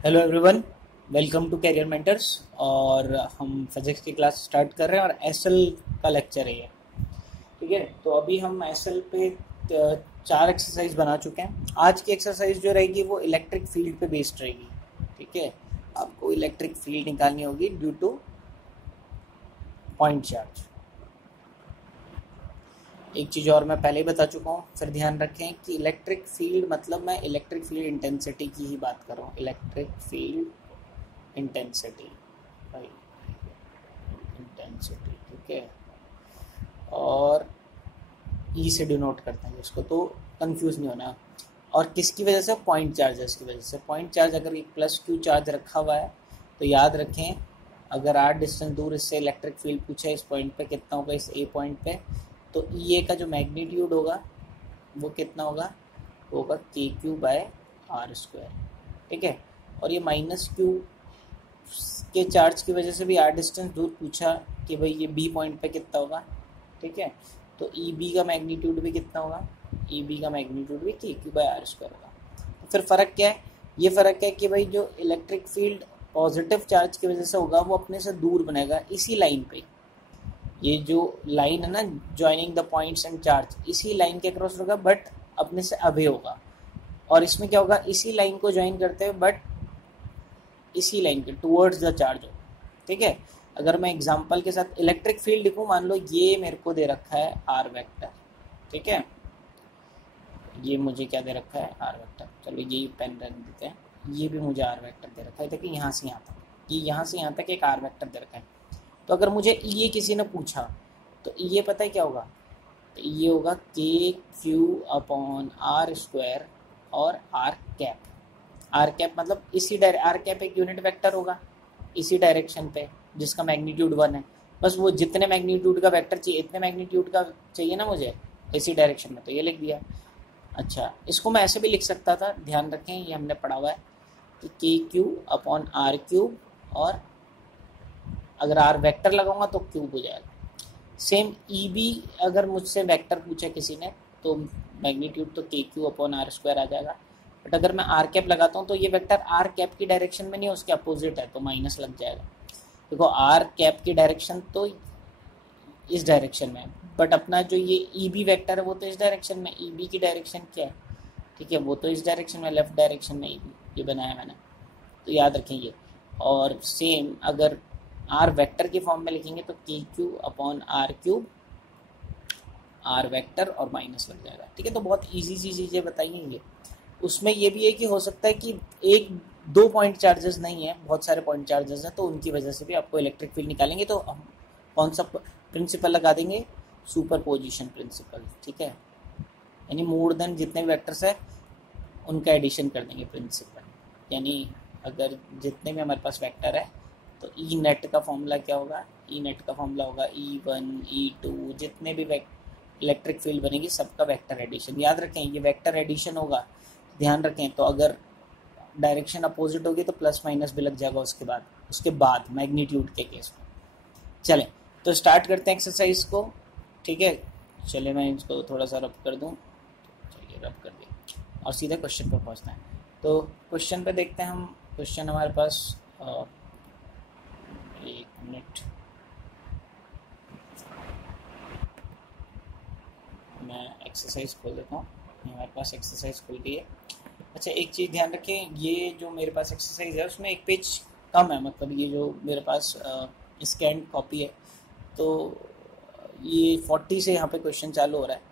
Hello everyone, welcome to career mentors. और हम physics की क्लास स्टार्ट कर रहे हैं और एसएल का लेक्चर है ये। ठीक है, तो अभी हम एसएल पे चार एक्सरसाइज बना चुके हैं। आज की एक्सरसाइज जो रहेगी वो इलेक्ट्रिक फील्ड पे बेस्ड रहेगी। ठीक है, आपको इलेक्ट्रिक फील्ड निकालनी होगी ड्यू टू पॉइंट चार्ज। एक चीज़ और मैं पहले ही बता चुका हूँ, फिर ध्यान रखें कि इलेक्ट्रिक फील्ड मतलब मैं इलेक्ट्रिक फील्ड इंटेंसिटी की ही बात कर रहा हूँ। इलेक्ट्रिक फील्ड इंटेंसिटी, भाई इंटेंसिटी, ठीक है। और ई से डिनोट करते हैं इसको, तो कंफ्यूज नहीं होना। और किसकी वजह से? पॉइंट चार्जेस की वजह से। पॉइंट चार्ज अगर एक प्लस क्यू चार्ज रखा हुआ है तो याद रखें, अगर आर डिस्टेंस दूर इससे इलेक्ट्रिक फील्ड पूछे इस पॉइंट पे कितना होगा, इस ए पॉइंट पे, तो ई ए का जो मैग्नीट्यूड होगा वो कितना होगा? होगा के क्यू बाय आर स्क्वायर। ठीक है, और ये माइनस क्यू के चार्ज की वजह से भी आर डिस्टेंस दूर पूछा कि भाई ये बी पॉइंट पे कितना होगा। ठीक है, तो ई बी का मैग्नीट्यूड भी कितना होगा? ई बी का मैग्नीट्यूड भी के क्यू बाय आर स्क्वायर होगा। तो फिर फ़र्क क्या है? ये फ़र्क है कि भाई जो इलेक्ट्रिक फील्ड पॉजिटिव चार्ज की वजह से होगा वो अपने से दूर बनेगा इसी लाइन पे। ये जो लाइन है ना, joining the points and charge, इसी लाइन के क्रॉस होगा बट अपने से अवे होगा। और इसमें क्या होगा? इसी लाइन को ज्वाइन करते हैं बट इसी लाइन के टूवर्ड्स द चार्ज होगा। ठीक है, अगर मैं एग्जांपल के साथ इलेक्ट्रिक फील्ड लिखूं, मान लो ये मेरे को दे रखा है आर वेक्टर। ठीक है, ये मुझे क्या दे रखा है? R vector. चलो ये पेन रख देते हैं, ये भी मुझे आर वेक्टर दे रखा है। देखिए यहाँ से यहाँ तक, ये यहाँ से यहाँ तक एक आर वेक्टर दे रखा है। तो अगर मुझे ये किसी ने पूछा तो ये पता है क्या होगा? तो ये होगा के क्यू अपॉन आर स्क्वायर और आर कैप। आर कैप मतलब इसी आर कैप एक यूनिट वेक्टर होगा इसी डायरेक्शन पे जिसका मैग्नीट्यूड 1 है। बस वो जितने मैग्नीट्यूड का वेक्टर चाहिए इतने मैग्नीट्यूड का चाहिए ना मुझे इसी डायरेक्शन में, तो ये लिख दिया। अच्छा, इसको मैं ऐसे भी लिख सकता था, ध्यान रखें ये हमने पढ़ा हुआ है कि के क्यू अपॉन आर क्यूब, और अगर आर वेक्टर लगाऊंगा तो क्यूब हो जाएगा। सेम ई बी अगर मुझसे वेक्टर पूछे किसी ने तो मैग्नीट्यूड तो K Q upon are square आ जाएगा। बट अगर मैं आर कैप लगाता हूँ तो ये वेक्टर आर कैप की डायरेक्शन में नहीं है, उसके अपोजिट है, तो माइनस लग जाएगा। देखो आर कैप की डायरेक्शन तो इस डायरेक्शन में है, बट अपना जो ये ई बी वैक्टर है वो तो इस डायरेक्शन में। ई बी की डायरेक्शन क्या है? ठीक है, वो तो इस डायरेक्शन में, लेफ्ट डायरेक्शन में ई बी ये बनाया मैंने, तो याद रखें ये। और सेम अगर आर वेक्टर की फॉर्म में लिखेंगे तो K Q upon R cube, R vector और माइनस लग जाएगा। ठीक है, तो बहुत इजी सी चीज़ें बताइए ये। उसमें ये भी है कि हो सकता है कि एक दो पॉइंट चार्जेस नहीं है, बहुत सारे पॉइंट चार्जेस हैं, तो उनकी वजह से भी आपको इलेक्ट्रिक फील्ड निकालेंगे तो हम कौन सा प्रिंसिपल लगा देंगे? Superposition principle. ठीक है, यानी मोर देन जितने भी वेक्टर्स है उनका एडिशन कर देंगे प्रिंसिपल। यानी अगर जितने भी हमारे पास वेक्टर है तो ई नेट का फॉर्मूला क्या होगा? ई नेट का फॉर्मूला होगा E1 E2, जितने भी इलेक्ट्रिक फील्ड बनेगी सबका वेक्टर एडिशन। याद रखें ये वेक्टर एडिशन होगा, ध्यान रखें। तो अगर डायरेक्शन अपोजिट होगी तो प्लस माइनस भी लग जाएगा उसके बाद मैग्नीट्यूड के केस में। चलें तो स्टार्ट करते हैं एक्सरसाइज को। ठीक है, चले मैं इसको थोड़ा सा रब कर दूं। चलिए रब कर दिया और सीधे क्वेश्चन पर पहुंचते हैं। तो क्वेश्चन पे देखते हैं हम। क्वेश्चन हमारे पास एक मिनट, मैं एक्सरसाइज खोल देता हूँ। हमारे पास एक्सरसाइज खुल गई है। अच्छा, एक चीज़ ध्यान रखें, ये जो मेरे पास एक्सरसाइज है उसमें एक पेज कम है, मतलब ये जो मेरे पास स्कैन कॉपी है तो ये 40 से यहाँ पे क्वेश्चन चालू हो रहा है।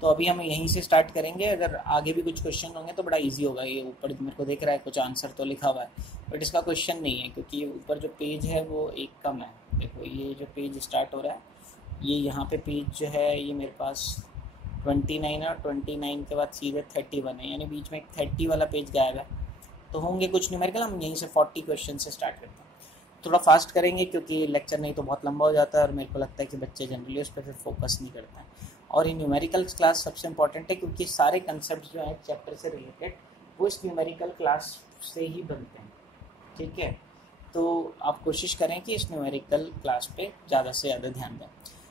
तो अभी हम यहीं से स्टार्ट करेंगे। अगर आगे भी कुछ क्वेश्चन होंगे तो बड़ा इजी होगा। ये ऊपर मेरे को देख रहा है कुछ आंसर तो लिखा हुआ है बट इसका क्वेश्चन नहीं है, क्योंकि ये ऊपर जो पेज है वो एक कम है। देखो ये जो पेज स्टार्ट हो रहा है, ये यहाँ पे पेज जो है ये मेरे पास 29 है, और 29 के बाद सीधे 31 है, यानी बीच में एक 30 वाला पेज गायब है। तो होंगे कुछ न्यूमेरिकल, हम यहीं से 40 क्वेश्चन से स्टार्ट करते हैं। थोड़ा फास्ट करेंगे क्योंकि लेक्चर नहीं तो बहुत लंबा हो जाता है और मेरे को लगता है कि बच्चे जनरली उस पर फिर फोकस नहीं करते हैं। और ये न्यूमेरिकल क्लास सबसे इंपॉर्टेंट है क्योंकि सारे कंसेप्ट जो हैं चैप्टर से रिलेटेड वो इस न्यूमेरिकल क्लास से ही बनते हैं। ठीक है, तो आप कोशिश करें कि इस न्यूमेरिकल क्लास पे ज़्यादा से ज़्यादा ध्यान दें।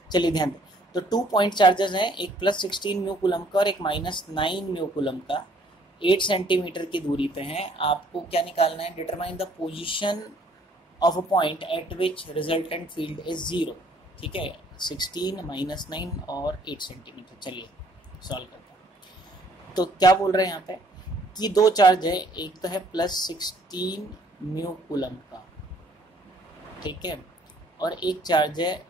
चलिए ध्यान दें। तो 2 पॉइंट चार्जेस हैं, एक +16 म्यू कूलम का और एक -9 म्यू कूलम का। 8 सेंटीमीटर की दूरी पे हैं, आपको क्या निकालना है, determine the position of a point eight which resultant field is 0। ठीक है, 16 माइनस 9 और 8 सेंटीमीटर। चलिए सॉल्व करते हैं। तो क्या बोल रहे हैं यहाँ पे कि दो चार्ज है, एक तो है +16 म्यू कूलम का, ठीक है, और एक चार्ज है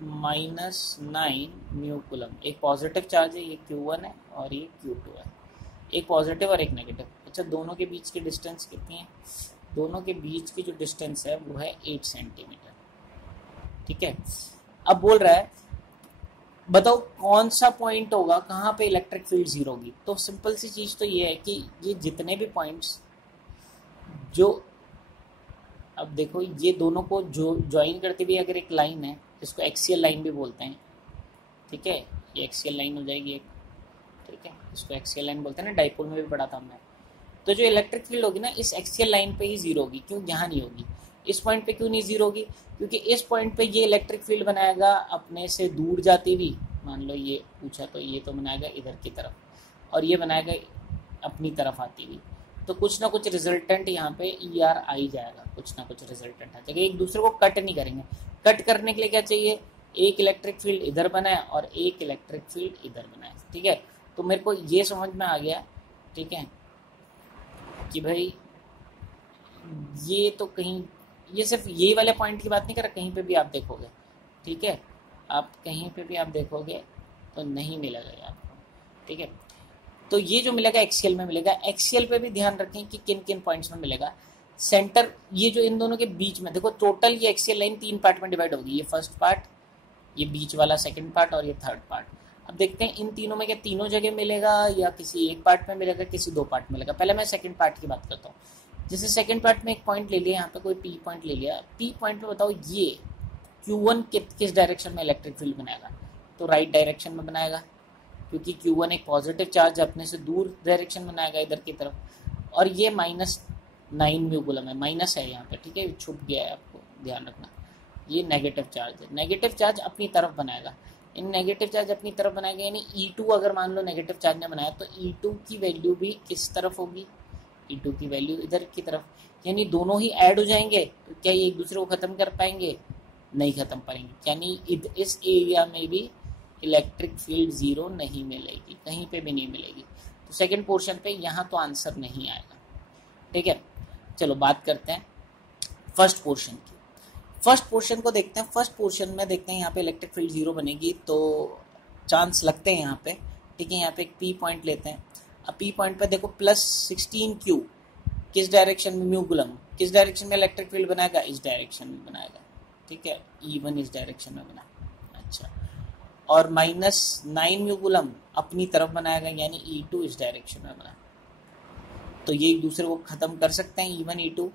-9 म्यू कूलम। एक पॉजिटिव चार्ज है, ये Q1 है और ये Q2 है, एक पॉजिटिव और एक नेगेटिव। अच्छा, दोनों के बीच की डिस्टेंस कितनी है? दोनों के बीच की जो डिस्टेंस है वो है 8 सेंटीमीटर। ठीक है, अब बोल रहा है बताओ कौन सा पॉइंट होगा कहाँ पे इलेक्ट्रिक फील्ड 0 होगी। तो सिंपल सी चीज़ तो ये है कि ये जितने भी पॉइंट्स जो, अब देखो ये दोनों को जो ज्वाइन करते हुए अगर एक लाइन है, जिसको एक्सियल लाइन भी बोलते हैं, ठीक है, ये एक्सियल लाइन हो जाएगी एक, ठीक है, इसको एक्सियल लाइन बोलते हैं ना, डाइपोल में भी पढ़ा था हमने। तो जो इलेक्ट्रिक फील्ड होगी ना, इस एक्सियल लाइन पे ही 0 होगी। क्यों? यहाँ नहीं होगी। इस पॉइंट पे क्यों नहीं 0 होगी? क्योंकि इस पॉइंट पे ये इलेक्ट्रिक फील्ड बनाएगा अपने से दूर जाती हुई, मान लो ये पूछा तो ये तो बनाएगा इधर की तरफ, और ये बनाएगा अपनी तरफ आती हुई। तो कुछ ना कुछ रिजल्टेंट यहाँ पे ER आ ही जाएगा, कुछ ना कुछ रिजल्टेंट आ जाएगा। एक दूसरे को कट नहीं करेंगे। कट करने के लिए क्या चाहिए? एक इलेक्ट्रिक फील्ड इधर बनाए और एक इलेक्ट्रिक फील्ड इधर बनाए। ठीक है, तो मेरे को ये समझ में आ गया, ठीक है, कि भाई ये तो कहीं, ये सिर्फ ये वाले पॉइंट की बात नहीं कर रहा, कहीं पे भी आप देखोगे, ठीक है, आप कहीं पे भी आप देखोगे तो नहीं मिलेगा आपको। ठीक है, तो ये जो मिलेगा एक्सियल में मिलेगा। एक्सियल पे भी ध्यान रखें कि किन किन पॉइंट्स में मिलेगा। सेंटर, ये जो इन दोनों के बीच में देखो, टोटल ये एक्सियल लाइन 3 पार्ट में डिवाइड होगी। ये फर्स्ट पार्ट, ये बीच वाला सेकंड पार्ट और ये थर्ड पार्ट। अब देखते हैं इन तीनों में क्या तीनों जगह मिलेगा या किसी एक पार्ट में मिलेगा, किसी 2 पार्ट में मिलेगा। पहले मैं सेकंड पार्ट की बात करता हूँ। जैसे सेकंड पार्ट में एक पॉइंट ले लिया, यहाँ पे कोई P पॉइंट ले लिया। P पॉइंट पे बताओ ये Q1 किस डायरेक्शन में इलेक्ट्रिक फील्ड बनाएगा? तो राइट डायरेक्शन में बनाएगा, क्योंकि Q1 एक पॉजिटिव चार्ज अपने से दूर डायरेक्शन बनाएगा इधर की तरफ। और ये -9 म्यू कूलम है, माइनस है यहाँ पे, ठीक है, छुप गया है, आपको ध्यान रखना। ये नेगेटिव चार्ज है, नेगेटिव चार्ज अपनी तरफ बनाएगा। इन नेगेटिव चार्ज अपनी तरफ बनाएगा, यानी E2 अगर मान लो नेगेटिव चार्ज ने बनाया, तो E2 की वैल्यू भी किस तरफ होगी? E2 की वैल्यू इधर की तरफ, यानी दोनों ही ऐड हो जाएंगे। तो क्या ये एक दूसरे को ख़त्म कर पाएंगे? नहीं ख़त्म पाएंगे, यानी इस एरिया में भी इलेक्ट्रिक फील्ड 0 नहीं मिलेगी, कहीं पे भी नहीं मिलेगी। तो सेकंड पोर्शन पे यहाँ तो आंसर नहीं आएगा। ठीक है, चलो बात करते हैं फर्स्ट पोर्शन की। फर्स्ट पोर्शन को देखते हैं। फर्स्ट पोर्शन में देखते हैं यहाँ पे इलेक्ट्रिक फील्ड 0 बनेगी, तो चांस लगते हैं यहाँ पे। ठीक है, यहाँ पे एक P पॉइंट लेते हैं। अब P पॉइंट पे देखो +16Q किस डायरेक्शन में, म्यू कूलम किस डायरेक्शन में इलेक्ट्रिक फील्ड बनाएगा? इस डायरेक्शन में बनाएगा। ठीक है, E1 इस डायरेक्शन में बनाएगा। अच्छा, और -9 म्यू कूलम अपनी तरफ बनाएगा, यानी E2 इस डायरेक्शन में बनाएगा। तो ये एक दूसरे को ख़त्म कर सकते हैं, E1 E2,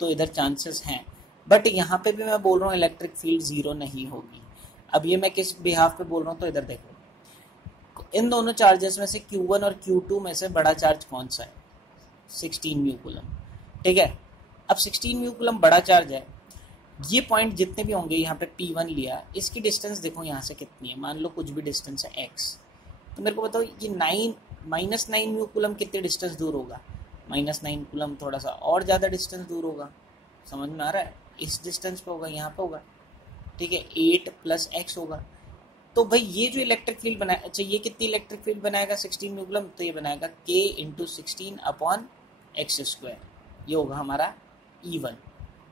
तो इधर चांसेस हैं। बट यहाँ पे भी मैं बोल रहा हूँ इलेक्ट्रिक फील्ड 0 नहीं होगी। अब ये मैं किस बिहाफ पे बोल रहा हूँ, तो इधर देखो, इन दोनों चार्जेस में से Q1 और Q2 में से बड़ा चार्ज कौन सा है? 16 म्यू कूलम। ठीक है, अब 16 म्यू कूलम बड़ा चार्ज है। ये पॉइंट जितने भी होंगे, यहाँ पे P1 लिया, इसकी डिस्टेंस देखो यहाँ से कितनी है, मान लो कुछ भी डिस्टेंस है x। तो मेरे को बताओ ये -9 म्यू कूलम कितने डिस्टेंस दूर होगा? -9 कूलम थोड़ा सा और ज़्यादा डिस्टेंस दूर होगा। समझ में आ रहा है? इस डिस्टेंस पे होगा, यहाँ पे होगा। ठीक है, 8 + x होगा। तो भाई ये जो इलेक्ट्रिक फील्ड बनाया, अच्छा ये कितनी इलेक्ट्रिक फील्ड बनाएगा 16 म्यू कूलम? तो ये बनाएगा K × 16/x²। ये होगा हमारा E1।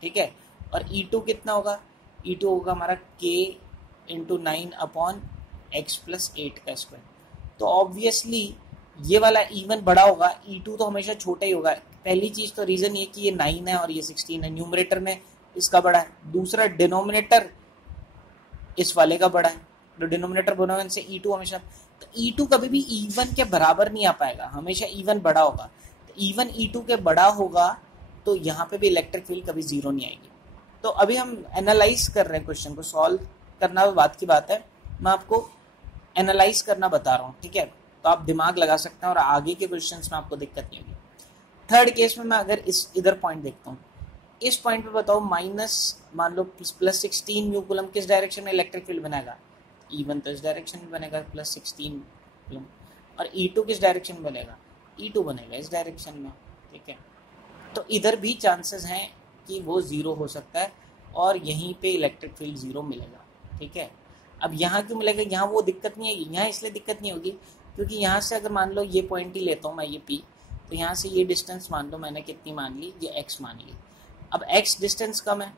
ठीक है, और E2 कितना होगा? E2 होगा हमारा K × 9/x + 8²। तो ऑब्वियसली ये वाला E1 बड़ा होगा, E2 तो हमेशा छोटा ही होगा। पहली चीज़ तो रीज़न ये कि ये 9 है और ये 16 है, न्यूमरेटर में इसका बड़ा है। दूसरा, डिनोमिनेटर इस वाले का बड़ा है, तो डिनोमिनेटर बनोवन से E2 हमेशा, तो E2 कभी भी E1 के बराबर नहीं आ पाएगा, हमेशा E1 बड़ा होगा। तो E1 E2 के बड़ा होगा, तो यहाँ पे भी इलेक्ट्रिक फील्ड कभी 0 नहीं आएगी। तो अभी हम एनालाइज कर रहे हैं, क्वेश्चन को सॉल्व करना बात की बात है, मैं आपको एनालाइज करना बता रहा हूँ। ठीक है, तो आप दिमाग लगा सकते हैं और आगे के क्वेश्चंस में आपको दिक्कत नहीं होगी। थर्ड केस में मैं अगर इधर पॉइंट देखता हूँ, इस पॉइंट पे बताओ मान लो +16 म्यू कूलम किस डायरेक्शन में इलेक्ट्रिक फील्ड बनेगा? E1 तो इस डायरेक्शन में बनेगा +16 कूलम। और E2 किस डायरेक्शन में बनेगा? E2 बनेगा इस डायरेक्शन में, ठीक है। तो इधर भी चांसेस हैं कि वो 0 हो सकता है और यहीं पे इलेक्ट्रिक फील्ड 0 मिलेगा, ठीक है। अब यहाँ क्यों मिलेगा, यहाँ वो दिक्कत नहीं है, यहाँ इसलिए दिक्कत नहीं होगी क्योंकि यहाँ से अगर मान लो ये पॉइंट ही लेता हूँ मैं, ये P, तो यहाँ से ये डिस्टेंस मान लो मैंने कितनी मान ली, ये x मान ली। अब x डिस्टेंस कम है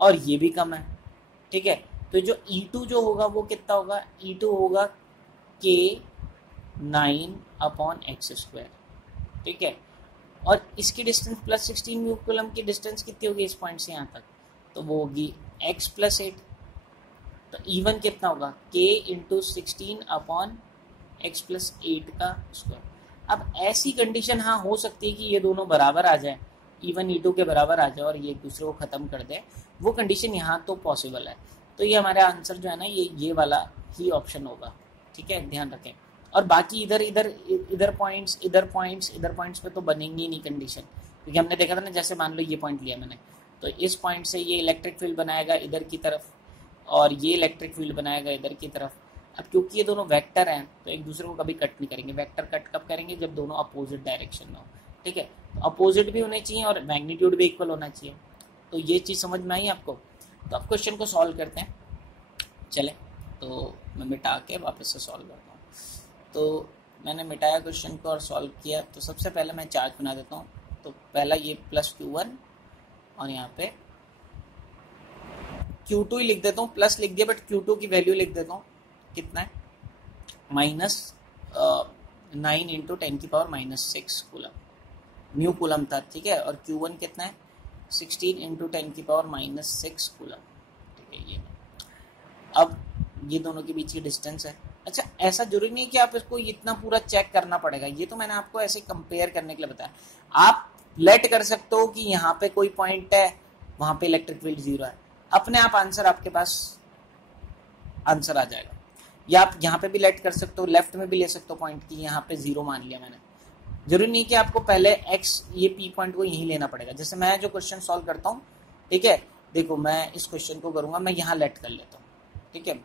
और ये भी कम है, ठीक है। तो जो E2 जो होगा वो कितना होगा, E2 होगा K 9/x², ठीक है। और इसकी डिस्टेंस +16 म्यू कूलम की डिस्टेंस कितनी होगी इस पॉइंट से यहाँ तक, तो वो होगी x + 8। तो E1 कितना होगा, K × 16/x + 8 का स्क्वायर। अब ऐसी कंडीशन हाँ हो सकती है कि ये दोनों बराबर आ जाए, E1 E2 के बराबर आ जाए और ये एक दूसरे को ख़त्म कर दे, वो कंडीशन यहाँ तो पॉसिबल है। तो ये हमारा आंसर जो है ना ये वाला ही ऑप्शन होगा, ठीक है, ध्यान रखें। और बाकी इधर पॉइंट्स पे तो बनेंगी ही नहीं कंडीशन, क्योंकि हमने देखा था ना, जैसे मान लो ये पॉइंट लिया मैंने, तो इस पॉइंट से ये इलेक्ट्रिक फील्ड बनाएगा इधर की तरफ और ये इलेक्ट्रिक फील्ड बनाएगा इधर की तरफ। अब क्योंकि ये दोनों वेक्टर हैं तो एक दूसरे को कभी कट नहीं करेंगे। वेक्टर कट कब करेंगे, जब दोनों अपोजिट डायरेक्शन में हो, ठीक है। तो अपोजिट भी होने चाहिए और मैग्नीट्यूड भी इक्वल होना चाहिए। तो ये चीज़ समझ में आई आपको। तो अब क्वेश्चन को सॉल्व करते हैं, चले। तो मैं मिटा के वापस से सॉल्व करता हूँ। तो मैंने मिटाया क्वेश्चन को और सॉल्व किया। तो सबसे पहले मैं चार्ज बना देता हूँ। तो पहला ये +Q1 और यहाँ पे Q2 ही लिख देता हूँ, प्लस लिख दिया बट Q2 की वैल्यू लिख देता हूँ, कितना है, -9 × 10⁻⁻6 कूलम, न्यू कूलम था, ठीक है। और Q1 कितना है, 16 × 10⁻⁻6 कूलम, ठीक है। ये अब ये दोनों के बीच की डिस्टेंस है। अच्छा, ऐसा जरूरी नहीं कि आप इसको इतना पूरा चेक करना पड़ेगा, ये तो मैंने आपको ऐसे कंपेयर करने के लिए बताया। आप लेट कर सकते हो कि यहाँ पे कोई पॉइंट है, वहाँ पे इलेक्ट्रिक फील्ड 0 है, अपने आप आंसर आपके पास आंसर आ जाएगा। या आप यहाँ पे भी लेट कर सकते हो, लेफ्ट में भी ले सकते हो पॉइंट की, यहाँ पे 0 मान लिया मैंने। जरूरी नहीं कि आपको पहले x ये P पॉइंट को यहीं लेना पड़ेगा। जैसे मैं जो क्वेश्चन सॉल्व करता हूँ, ठीक है, देखो मैं इस क्वेश्चन को करूँगा, मैं यहाँ लेट कर लेता हूँ, ठीक है,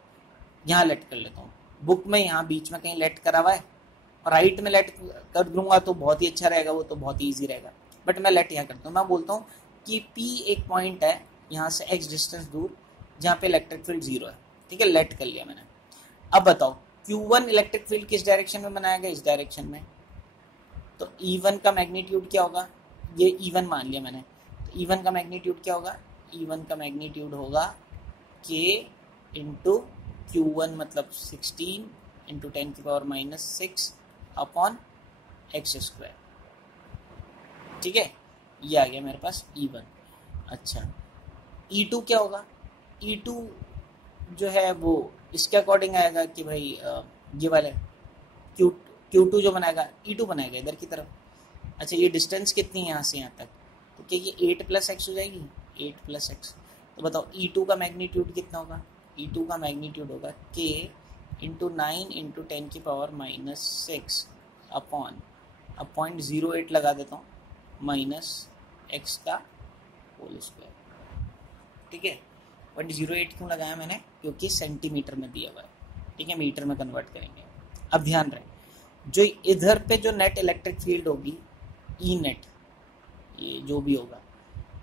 यहाँ लेट कर लेता हूँ। बुक में यहाँ बीच में कहीं लेट करा हुआ है, और राइट में लेट कर दूंगा तो बहुत ही अच्छा रहेगा, वो तो बहुत ही ईजी रहेगा। बट मैं लेट यहाँ करता हूँ, मैं बोलता हूँ कि P एक पॉइंट है यहाँ से x डिस्टेंस दूर, जहाँ पे इलेक्ट्रिक फील्ड 0 है, ठीक है, लेट कर लिया मैंने। अब बताओ Q1 इलेक्ट्रिक फील्ड किस डायरेक्शन में बनाएगा, इस डायरेक्शन में। तो E1 का मैग्नीट्यूड क्या होगा, ये E1 मान लिया मैंने। तो E1 का मैग्नीट्यूड क्या होगा, E1 का मैग्नीट्यूड होगा K × Q1 मतलब 16 × 10⁻⁻6 अपॉन x², ठीक है। ये आ गया मेरे पास E1। अच्छा, E2 क्या होगा, E2 जो है वो इसके अकॉर्डिंग आएगा कि भाई ये वाले Q2 जो बनाएगा E2 बनाएगा इधर की तरफ। अच्छा, ये डिस्टेंस कितनी है यहाँ से यहाँ तक, तो क्या ये 8 + x हो जाएगी, 8 + x। तो बताओ E2 का मैग्नीट्यूड कितना होगा, E2 का मैग्नीट्यूड होगा K × 9 × 10⁻⁻6 अपॉन, अब 0.08 लगा देता हूँ, -x का होल स्क्वायर, ठीक है। 0.08 क्यों लगाया मैंने, क्योंकि सेंटीमीटर में दिया हुआ है, ठीक है, मीटर में कन्वर्ट करेंगे। अब ध्यान रहे, जो इधर पे जो नेट इलेक्ट्रिक फील्ड होगी E नेट, ये जो भी होगा,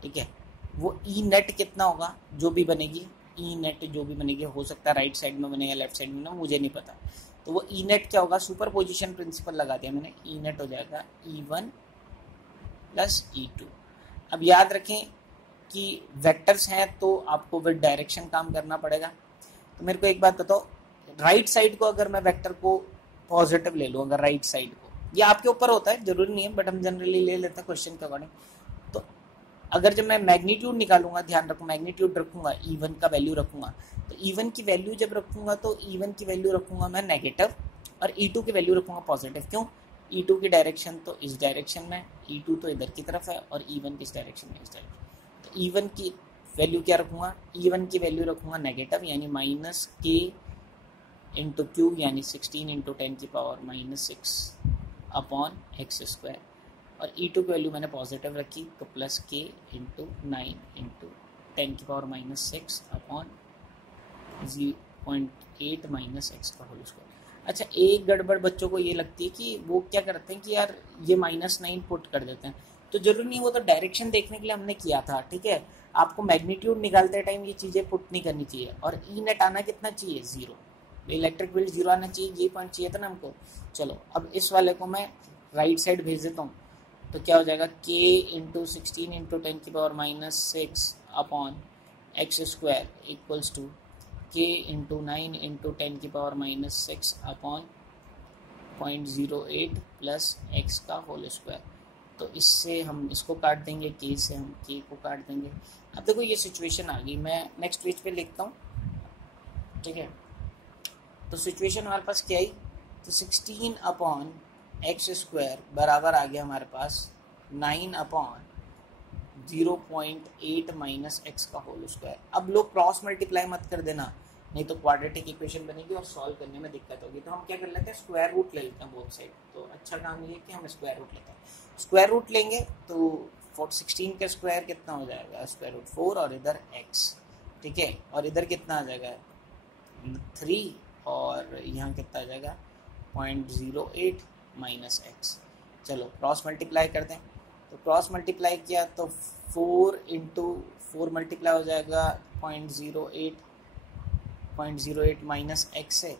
ठीक है, वो E नेट कितना होगा, जो भी बनेगी E नेट जो भी बनेगी, हो सकता है राइट साइड में बने या लेफ्ट साइड में ना, मुझे नहीं पता। तो वो E नेट क्या होगा, सुपर पोजिशन प्रिंसिपल लगा दिया मैंने, E नेट हो जाएगा E1 + E2। अब याद रखें कि वेक्टर्स हैं तो आपको विद डायरेक्शन काम करना पड़ेगा। तो मेरे को एक बात बताओ, राइट साइड को अगर मैं वेक्टर को पॉजिटिव ले लूँ, अगर राइट साइड को, ये आपके ऊपर होता है, जरूरी नहीं है, बट हम जनरली ले लेते हैं क्वेश्चन के अकॉर्डिंग। तो अगर जब मैं मैग्नीट्यूड निकालूंगा, ध्यान रखो मैग्नीट्यूड रखूंगा, E1 का वैल्यू रखूंगा, तो E1 की वैल्यू जब रखूंगा तो E1 की वैल्यू रखूंगा मैं नेगेटिव और E2 की वैल्यू रखूंगा पॉजिटिव। क्यों, E2 की डायरेक्शन तो इस डायरेक्शन में, E2 तो इधर की तरफ है, और E1 किस डायरेक्शन में, इस डायरेक्शन। तो E1 की वैल्यू क्या रखूंगा, E1 की वैल्यू रखूंगा नेगेटिव, यानी -K × Q, यानी 16 × 10⁻⁻6 अपॉन x²। और E2 की वैल्यू मैंने पॉजिटिव रखी, तो +K × 9 × 10⁻⁻6 अपॉन 0.8 - x का होल स्क्वायर। अच्छा, एक गड़बड़ बच्चों को ये लगती है कि वो क्या करते हैं कि यार ये -9 पुट कर देते हैं, तो जरूरी नहीं, वो तो डायरेक्शन देखने के लिए हमने किया था, ठीक है। आपको मैग्नीट्यूड निकालते टाइम ये चीज़ें पुट नहीं करनी चाहिए। और ई नेट आना कितना चाहिए, 0, इलेक्ट्रिक फील्ड 0 आना चाहिए, ये पॉइंट चाहिए था ना हमको। चलो अब इस वाले को मैं राइट साइड भेज देता हूँ, तो क्या हो जाएगा, k into 16 into 10⁻⁻6 upon x square equals to k into 9 into 10⁻⁻6 upon 0.08 plus x का होल स्क्वायर। तो इससे हम इसको काट देंगे, k से हम k को काट देंगे। अब देखो ये सिचुएशन आ गई, मैं नेक्स्ट पेज पे लिखता हूँ, ठीक है। तो सिचुएशन हमारे पास क्या आई, तो 16 अपॉन एक्स स्क्वायर बराबर आ गया हमारे पास 9 अपॉन 0.8 माइनस एक्स का होल स्क्वायर। अब लोग क्रॉस मल्टीप्लाई मत कर देना, नहीं तो क्वाड्रेटिक इक्वेशन बनेगी और सॉल्व करने में दिक्कत होगी। तो हम क्या कर लेते हैं, स्क्वायर रूट ले लेते हैं बोथ साइड। तो अच्छा काम ये कि हम स्क्वायर रूट लेते हैं। स्क्वायर रूट लेंगे तो 16 का स्क्वायर कितना हो जाएगा, स्क्वायर रूट 4 और इधर x, ठीक है। और इधर कितना आ जाएगा 3 और यहाँ कितना आ जाएगा 0.08 माइनस एक्स। चलो क्रॉस मल्टीप्लाई करते हैं, तो क्रॉस मल्टीप्लाई किया तो 4 इंटू 4 मल्टीप्लाई हो जाएगा 0.08 माइनस एक्स है,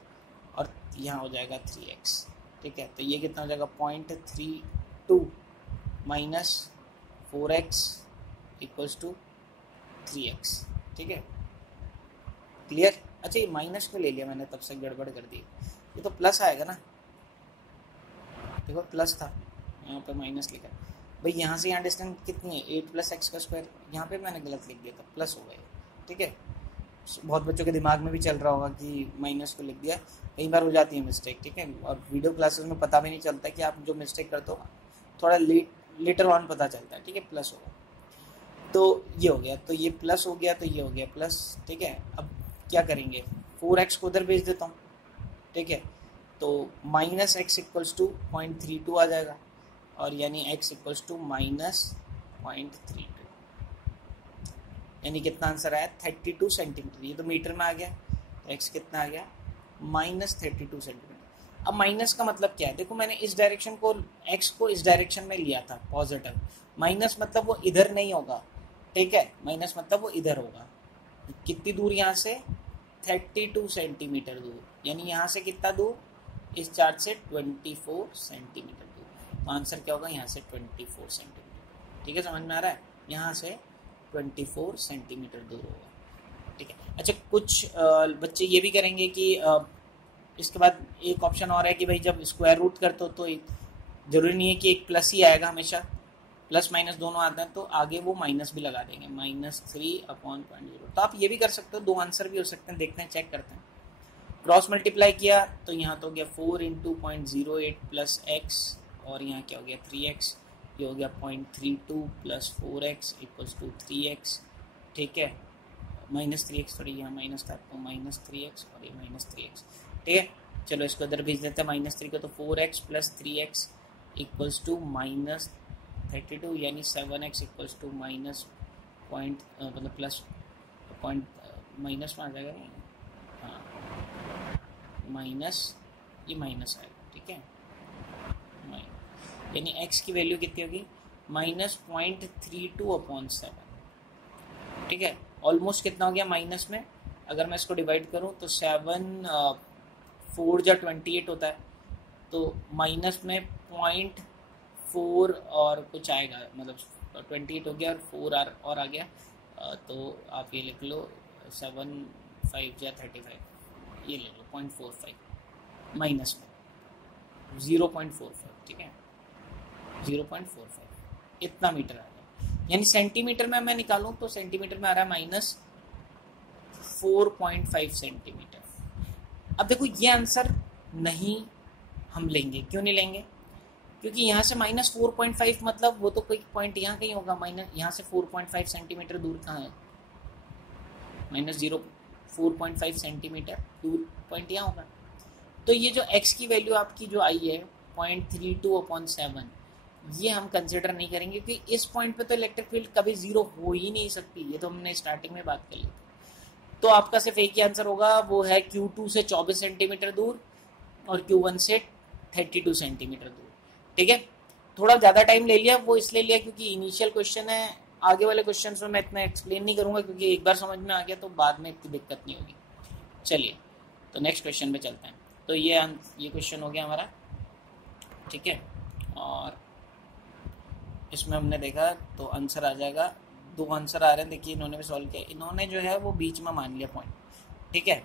और यहाँ हो जाएगा 3x, ठीक है। तो ये कितना हो जाएगा 0.32 minus 4x equals to 3x, ठीक है, क्लियर। अच्छा ये माइनस क्यों ले लिया मैंने, तब से गड़बड़ कर दी, ये तो प्लस आएगा ना, देखो प्लस था, यहाँ पे माइनस लिखा भाई। यहाँ से यहाँ डिस्टेंस कितनी है 8 प्लस एक्स का स्क्वायर, यहाँ पे मैंने गलत लिख दिया था, प्लस हो गया, ठीक है। बहुत बच्चों के दिमाग में भी चल रहा होगा कि माइनस को लिख दिया, कई बार हो जाती है मिस्टेक, ठीक है। और वीडियो क्लासेस में पता भी नहीं चलता कि आप जो मिस्टेक करते हो थोड़ा लेटर ऑन पता चलता है, ठीक है। प्लस होगा तो ये हो गया, तो ये प्लस हो गया, तो ये हो गया प्लस, ठीक है। अब क्या करेंगे, 4x को उधर भेज देता हूँ, ठीक है। तो माइनस एक्स इक्वल्स टू 0.32 आ जाएगा, और यानी x इक्वल्स टू -0.32, यानी कितना आंसर आया 32 सेंटीमीटर। ये तो मीटर में आ गया, तो x कितना आ गया -32 सेंटीमीटर। अब माइनस का मतलब क्या है, देखो मैंने इस डायरेक्शन को x को इस डायरेक्शन में लिया था पॉजिटिव, माइनस मतलब वो इधर नहीं होगा, ठीक है। माइनस मतलब वो इधर होगा, कितनी दूर यहाँ से 32 सेंटीमीटर दूर, यानी यहाँ से कितना दूर, इस चार्ज से 24 सेंटीमीटर दूर। तो आंसर क्या होगा, यहाँ से 24 सेंटीमीटर, ठीक है, समझ में आ रहा है, यहाँ से 24 सेंटीमीटर दूर होगा, ठीक है। अच्छा कुछ बच्चे ये भी करेंगे कि इसके बाद एक ऑप्शन और है कि भाई जब स्क्वायर रूट करते हो तो ज़रूरी नहीं है कि एक प्लस ही आएगा, हमेशा प्लस माइनस दोनों आते हैं, तो आगे वो माइनस भी लगा देंगे, -3/0। तो आप ये भी कर सकते हो, दो आंसर भी हो सकते हैं, देखते हैं, चेक करते हैं। क्रॉस मल्टीप्लाई किया तो यहाँ तो हो गया 4 इंटू 0.08 प्लस एक्स, और यहाँ क्या हो गया 3x, ये हो गया 0.32 plus 4x equals to 3x, ठीक है। -3x, थोड़ी यहाँ माइनस था तो -3x और ये -3x, ठीक है। चलो इसको इधर भेज देते हैं -3 को, तो 4x plus 3x equals to -32, यानी 7x इक्वल्स टू मतलब प्लस पॉइंट माइनस में आ जाएगा नहीं, हाँ माइनस, ये माइनस आएगा, ठीक है। यानी x की वैल्यू कितनी होगी -0.32/7, ठीक है। ऑलमोस्ट कितना हो गया माइनस में, अगर मैं इसको डिवाइड करूं तो 7 4 जा 28 होता है, तो माइनस में 0.4 और कुछ आएगा, मतलब 28 हो गया और 4 और आ गया, तो आप ये लिख लो 7 5 जा 35, ये ले लो 0.45 माइनस में 0.45, ठीक है 0.45, इतना मीटर आ गया। यानी सेंटीमीटर में मैं निकालूं तो सेंटीमीटर में आ रहा है -4.5 सेंटीमीटर। अब देखो ये आंसर नहीं हम लेंगे, क्यों नहीं लेंगे, क्योंकि यहाँ से -4.5 मतलब वो तो कोई पॉइंट यहाँ कहीं होगा, यहाँ से 4.5 सेंटीमीटर दूर कहाँ है, -4.5 सेंटीमीटर दूर पॉइंट यहाँ होगा। तो ये जो x की वैल्यू आपकी जो आई है 0.32/7, ये हम कंसिडर नहीं करेंगे, क्योंकि इस पॉइंट पे तो इलेक्ट्रिक फील्ड कभी जीरो हो ही नहीं सकती, ये तो हमने स्टार्टिंग में बात कर ली। तो आपका सिर्फ एक ही आंसर होगा, वो है Q2 से 24 सेंटीमीटर दूर, और Q1 से 32 सेंटीमीटर दूर। ठीक है, थोड़ा ज़्यादा टाइम ले लिया, वो इसलिए लिया क्योंकि इनिशियल क्वेश्चन है। आगे वाले क्वेश्चन में मैं इतना एक्सप्लेन नहीं करूँगा क्योंकि एक बार समझ में आ गया तो बाद में इतनी दिक्कत नहीं होगी। चलिए तो नेक्स्ट क्वेश्चन पे चलते हैं। तो ये क्वेश्चन हो गया हमारा, ठीक है। और इसमें हमने देखा तो आंसर आ जाएगा, 2 आंसर आ रहे हैं, देखिए इन्होंने भी सॉल्व किया। इन्होंने जो है वो बीच में मान लिया पॉइंट, ठीक है।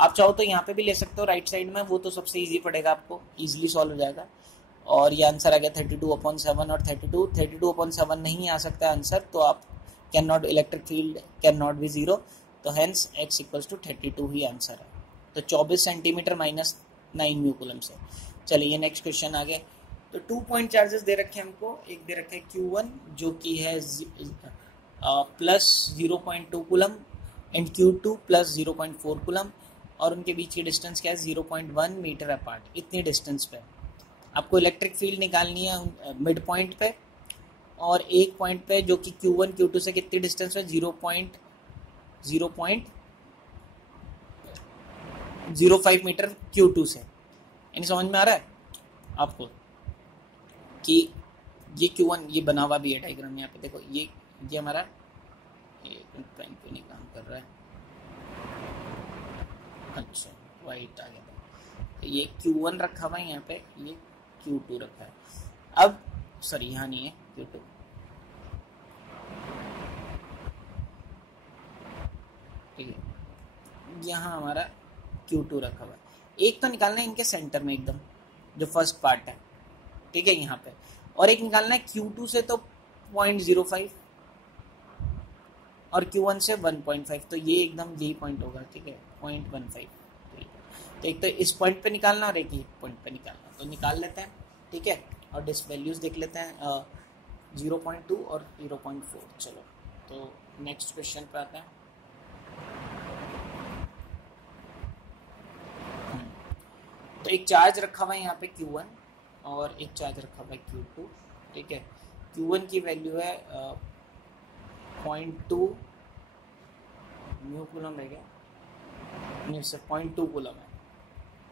आप चाहो तो यहाँ पे भी ले सकते हो राइट साइड में, वो तो सबसे इजी पड़ेगा, आपको इजीली सॉल्व हो जाएगा। और ये आंसर आ गया 32/7 और 32/7 नहीं आ सकता आंसर, तो आप can not, electric field can not be 0, तो हेंस x इक्वल्स टू 32 ही आंसर है। तो 24 सेंटीमीटर माइनस 9 म्यू कूलम से। चलिए नेक्स्ट क्वेश्चन आ गया। तो 2 पॉइंट चार्जेस दे रखे हैं हमको, एक दे रखे है Q1 जो कि है plus 0.2 coulomb and Q2 plus 0.4 coulomb, और उनके बीच की डिस्टेंस क्या है 0.1 मीटर अपार्ट। इतनी डिस्टेंस पे आपको इलेक्ट्रिक फील्ड निकालनी है मिड पॉइंट पे, और एक पॉइंट पे जो कि Q1 Q2 से कितनी डिस्टेंस है 0.05 मीटर Q2 से। यानी समझ में आ रहा है आपको कि ये Q1 ये बना हुआ भी है डायग्राम, यहाँ पे देखो ये हमारा पेन पे नहीं काम कर रहा है, अच्छा वाइट आ गया था। तो ये Q1 रखा हुआ है यहाँ पे, ये Q2 रखा है। अब सॉरी यहाँ नहीं है Q2, ठीक है, यहाँ हमारा Q2 रखा हुआ है। एक तो निकालना है इनके सेंटर में एकदम, जो फर्स्ट पार्ट है, ठीक है यहाँ पे, और एक निकालना है Q2 से तो 0.05 और Q1 से 1.5, तो ये एकदम यही पॉइंट होगा, ठीक है 0.15। तो एक तो इस पॉइंट पे निकालना और एक ही पॉइंट पे निकालना, तो निकाल लेते हैं, ठीक है। और डिस वैल्यूज देख लेते हैं 0.2 और 0.4। चलो तो नेक्स्ट क्वेश्चन पे आते हैं। तो एक चार्ज रखा हुआ है यहाँ पे Q1 और एक चार्ज रखा हुआ है Q2, ठीक है। Q1 की वैल्यू है 0.2 म्यू कूलम है क्या, नहीं सर 0.2 कूलम है,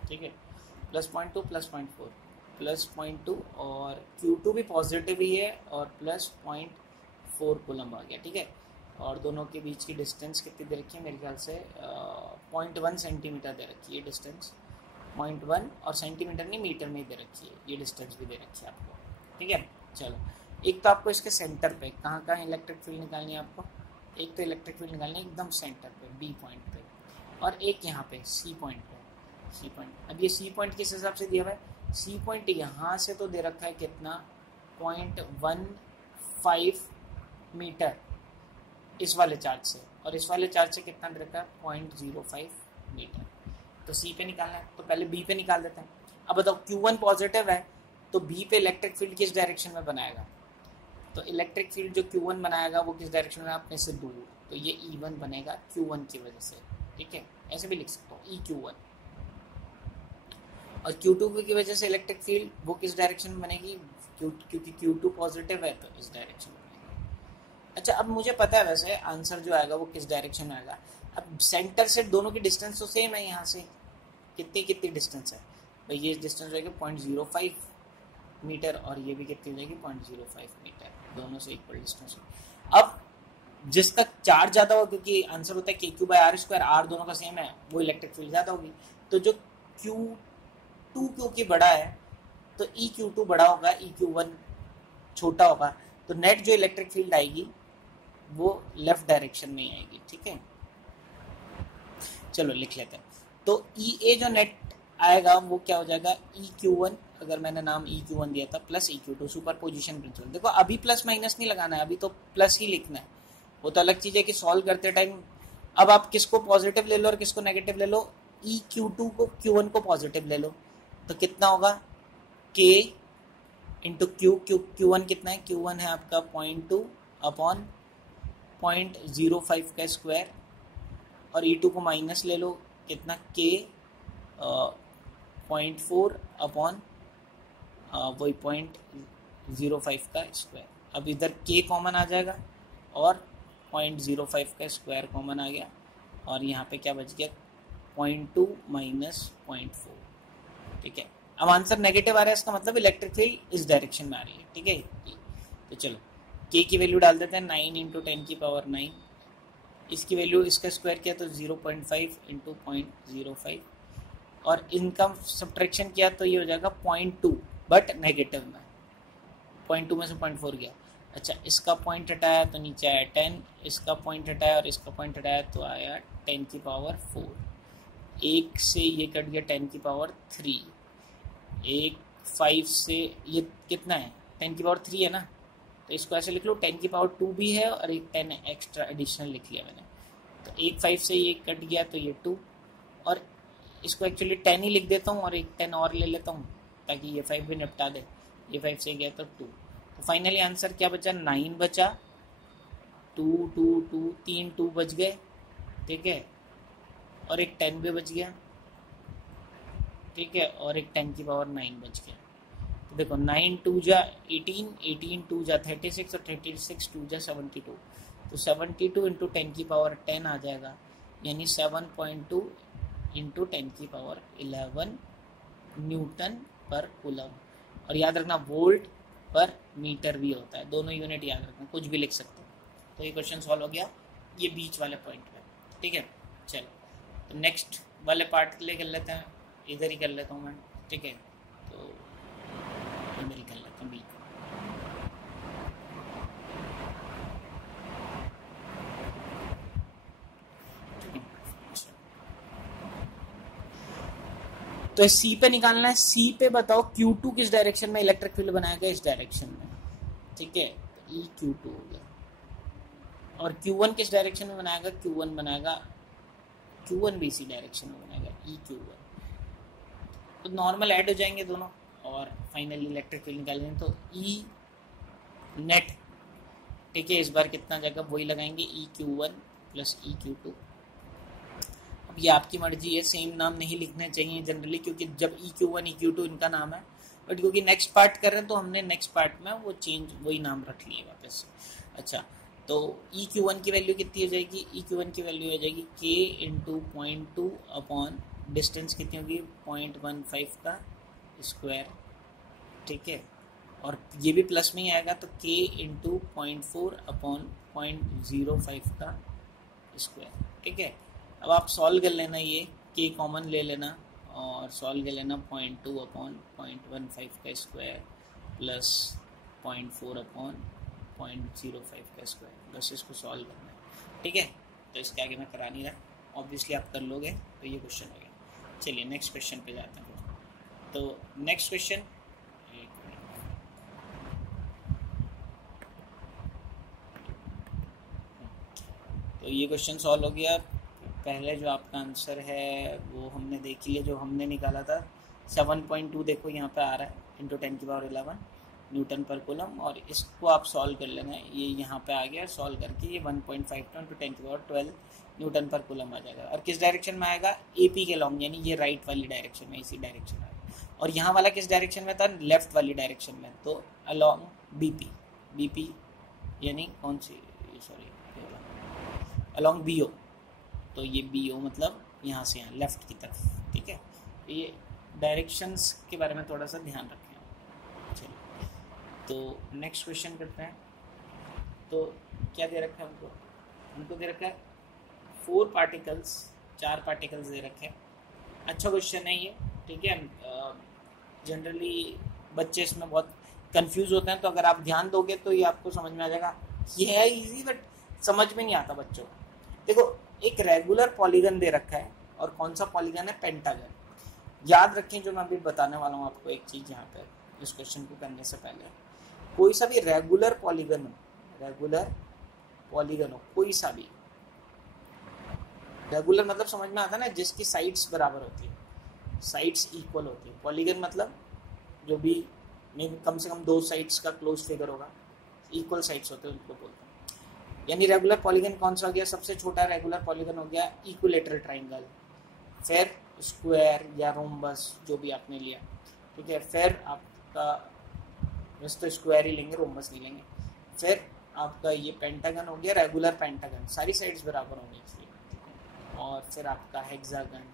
ठीक है, प्लस 0.2 प्लस 0.4 प्लस 0.2, और Q2 भी पॉजिटिव ही है और प्लस 0.4 कूलम आ गया, ठीक है। और दोनों के बीच की डिस्टेंस कितनी दे रखी है, मेरे ख्याल से 0.1 सेंटीमीटर दे रखी है डिस्टेंस, 0.1, और सेंटीमीटर नहीं मीटर में ही दे रखी है, ये डिस्टेंस भी दे रखी है आपको, ठीक है। चलो एक तो आपको इसके सेंटर पे कहाँ इलेक्ट्रिक फील्ड निकालनी है आपको, एक तो इलेक्ट्रिक फील्ड निकालनी है एकदम सेंटर पे B पॉइंट पे, और एक यहाँ पे C पॉइंट पे, C पॉइंट। अब ये C पॉइंट किस हिसाब से दिया हुआ है, C पॉइंट यहाँ से तो दे रखा है कितना 0.15 मीटर इस वाले चार्ज से, और इस वाले चार्ज से कितना दे रखा है 0.05 मीटर। तो C पे निकालना है, तो पहले B पे निकाल देते हैं। अब बताओ Q1 पॉजिटिव है तो B पे इलेक्ट्रिक फील्ड किस डायरेक्शन में बनाएगा, तो इलेक्ट्रिक फील्ड जो Q1 बनाएगा वो किस डायरेक्शन में, अपने से दूर, तो ये E1 बनेगा Q1 की वजह से, ठीक है, ऐसे भी लिख सकता हूँ EQ1। और Q2 की वजह से इलेक्ट्रिक फील्ड वो किस डायरेक्शन में बनेगी, क्योंकि Q2 पॉजिटिव है तो इस डायरेक्शन में बनेगी। अच्छा अब मुझे पता है वैसे आंसर जो आएगा वो किस डायरेक्शन में आएगा। अब सेंटर से दोनों की डिस्टेंस तो सेम है, यहाँ से कितनी डिस्टेंस है भाई, ये डिस्टेंस हो जाएगी 0.05 मीटर, और ये भी कितनी हो जाएगी 0.05 मीटर, दोनों से इक्वल डिस्टेंस है। अब जिसका चार्ज ज़्यादा हो, क्योंकि आंसर होता है KQ/R², R दोनों का सेम है, वो इलेक्ट्रिक फील्ड ज़्यादा होगी। तो जो Q2 क्योंकि बड़ा है तो EQ2 बड़ा होगा, EQ1 छोटा होगा, तो नेट जो इलेक्ट्रिक फील्ड आएगी वो लेफ्ट डायरेक्शन में ही आएगी, ठीक है। चलो लिख लेते हैं। तो EA जो नेट आएगा वो क्या हो जाएगा EQ1, अगर मैंने नाम EQ1 दिया था, plus EQ2, super position principal. देखो अभी प्लस माइनस नहीं लगाना है, अभी तो प्लस ही लिखना है। वो तो अलग चीज़ है कि सॉल्व करते टाइम अब आप किसको पॉजिटिव ले लो और किसको नेगेटिव ले लो, EQ2 को Q1 को पॉजिटिव ले लो, तो कितना होगा K इंटू Q1 कितना है, Q1 है आपका 0.2 अपॉन 0.05 का स्क्वायर, और E2 को माइनस ले लो, कितना K 0.4 अपॉन वही 0.05 का स्क्वायर। अब इधर K कॉमन आ जाएगा और 0.05 का स्क्वायर कॉमन आ गया, और यहाँ पे क्या बच गया 0.2 माइनस 0.4, ठीक है। अब आंसर नेगेटिव आ रहा है, इसका मतलब इलेक्ट्रिक फील्ड इस डायरेक्शन में आ रही है, ठीक है। तो चलो के की वैल्यू डाल देते हैं, 9 इंटू 10 की पावर 9, इसकी वैल्यू इसका स्क्वायर किया तो 0.5 इंटू 0.05, और इनका सब्ट्रैक्शन किया तो ये हो जाएगा 0.2, बट नेगेटिव में 0.2 में से 0.4 गया। अच्छा, इसका पॉइंट हटाया तो नीचे आया 10, इसका पॉइंट हटाया और इसका पॉइंट हटाया तो आया 10 की पावर 4। एक से ये कट गया 10 की पावर 3, एक 5 से ये कितना है 10 की पावर 3 है ना, तो इसको ऐसे लिख लो 10 की पावर 2 भी है और एक 10 एक्स्ट्रा एडिशनल लिख लिया मैंने। तो एक 5 से ये कट गया तो ये 2, और इसको एक्चुअली 10 ही लिख देता हूँ और एक 10 और ले लेता हूँ ताकि ये 5 भी निपटा दे। ये 5 से गया तो 2, तो फाइनली आंसर क्या बचा, 9 बचा, 2 2 2 3 2 बच गए, ठीक है, और एक 10 भी बच गया, ठीक है, और एक 10 की पावर 9 बच गया। तो देखो 9 2 जा 18, 18 2 जा 36 और 36 2 जा 72, तो 72 इंटू 10 की पावर 10 आ जाएगा, यानी 7.2 इंटू 10 की पावर 11 न्यूटन पर कूलम। और याद रखना वोल्ट पर मीटर भी होता है, दोनों यूनिट याद रखना, कुछ भी लिख सकते हो। तो ये क्वेश्चन सॉल्व हो गया ये बीच वाले पॉइंट पे, ठीक है। चलो तो नेक्स्ट वाले पार्ट के लिए कर लेते हैं, इधर ही कर लेता हूँ मैं, ठीक है, तो इधर ही कर लेता हूँ बीच। तो सी पे निकालना है, सी पे बताओ Q2 किस डायरेक्शन में इलेक्ट्रिक फील्ड बनाएगा, इस डायरेक्शन में, ठीक है, तो ई Q2 हो गया। और Q1 किस डायरेक्शन में बनाएगा, Q1 बनाएगा, Q1 भी इसी डायरेक्शन में बनाएगा, ई Q1। तो नॉर्मल ऐड हो जाएंगे दोनों और फाइनली इलेक्ट्रिक फील्ड निकालेंगे, तो ई नेट, ठीक है, इस बार कितना जगह वही लगाएंगे, ई Q1 प्लस ई Q2। अब ये आपकी मर्जी है, सेम नाम नहीं लिखने चाहिए जनरली, क्योंकि जब ई Q1 ई Q2 इनका नाम है, बट क्योंकि नेक्स्ट पार्ट कर रहे हैं तो हमने नेक्स्ट पार्ट में वो चेंज वही नाम रख लिए वापस। अच्छा, तो ई Q1 की वैल्यू कितनी हो जाएगी, ई Q1 की वैल्यू हो जाएगी k इंटू 0.2 अपॉन डिस्टेंस कितनी होगी 0.15 का स्क्वायर, ठीक है, और ये भी प्लस में ही आएगा तो k इंटू 0.4 अपॉन 0.05 का स्क्वायर, ठीक है। अब आप सॉल्व कर लेना, ये k कॉमन ले लेना और सॉल्व कर लेना 0.2 अपॉन 0.15 का स्क्वायर प्लस 0.4 अपॉन 0.05 का स्क्वायर, बस इसको सॉल्व करना है, ठीक है। तो इसके आगे मैं करा नहीं रहा, ऑब्वियसली आप कर लोगे, तो ये क्वेश्चन हो गया। चलिए नेक्स्ट क्वेश्चन पे जाते हैं। तो नेक्स्ट क्वेश्चन, तो ये क्वेश्चन सॉल्व हो गया। पहले जो आपका आंसर है वो हमने देख लिया, जो हमने निकाला था 7.2 देखो यहाँ पे आ रहा है इंटू 10 की पावर 11 न्यूटन पर कूलम, और इसको आप सॉल्व कर लेना है, ये यहाँ पे आ गया, सॉल्व करके ये 1.52 इंटू 10 की पावर 12 न्यूटन पर कूलम आ जाएगा। और किस डायरेक्शन में आएगा, AP के लॉन्ग, यानी ये राइट वाली डायरेक्शन में, इसी डायरेक्शन में आएगा। और यहाँ वाला किस डायरेक्शन में था, लेफ्ट वाली डायरेक्शन में, तो अलॉन्ग BP यानी कौन सी, सॉरी अलॉन्ग BO, तो ये BO मतलब यहाँ से यहाँ लेफ्ट की तरफ, ठीक है। तो ये डायरेक्शंस के बारे में थोड़ा सा ध्यान रखें। चलिए तो नेक्स्ट क्वेश्चन करते हैं। तो क्या दे रखा है हमको दे रखा है 4 पार्टिकल्स, 4 पार्टिकल्स दे रखे हैं। अच्छा क्वेश्चन है ये, ठीक है। जनरली बच्चे इसमें बहुत कंफ्यूज होते हैं, तो अगर आप ध्यान दोगे तो ये आपको समझ में आ जाएगा। ये है इजी बट समझ में नहीं आता बच्चों को। देखो एक रेगुलर पॉलीगन दे रखा है, और कौन सा पॉलीगन है, पेंटागन। याद रखें जो मैं अभी बताने वाला हूँ आपको एक चीज़, यहाँ पे इस क्वेश्चन को करने से पहले, कोई सा भी रेगुलर पॉलीगन हो, कोई सा भी रेगुलर मतलब समझ में आता है ना, जिसकी साइड्स बराबर होती है, साइड्स इक्वल होती है। पॉलीगन मतलब जो भी कम से कम 2 साइड्स का क्लोज फिगर होगा, इक्वल साइड्स होते हैं, उनको बोलते हैं। यानी रेगुलर पॉलीगन कौन सा हो गया, सबसे छोटा रेगुलर पॉलीगन हो गया इक्विलेटरल ट्राइंगल, फिर स्क्वायर या रोम्बस जो भी आपने लिया, ठीक है। फिर आपका वैसे तो स्क्वायर ही लेंगे, रोम्बस नहीं लेंगे। फिर आपका ये पेंटागन हो गया, रेगुलर पेंटागन, सारी साइड्स बराबर होनी चाहिए, ठीक है। और फिर आपका हेक्सागन,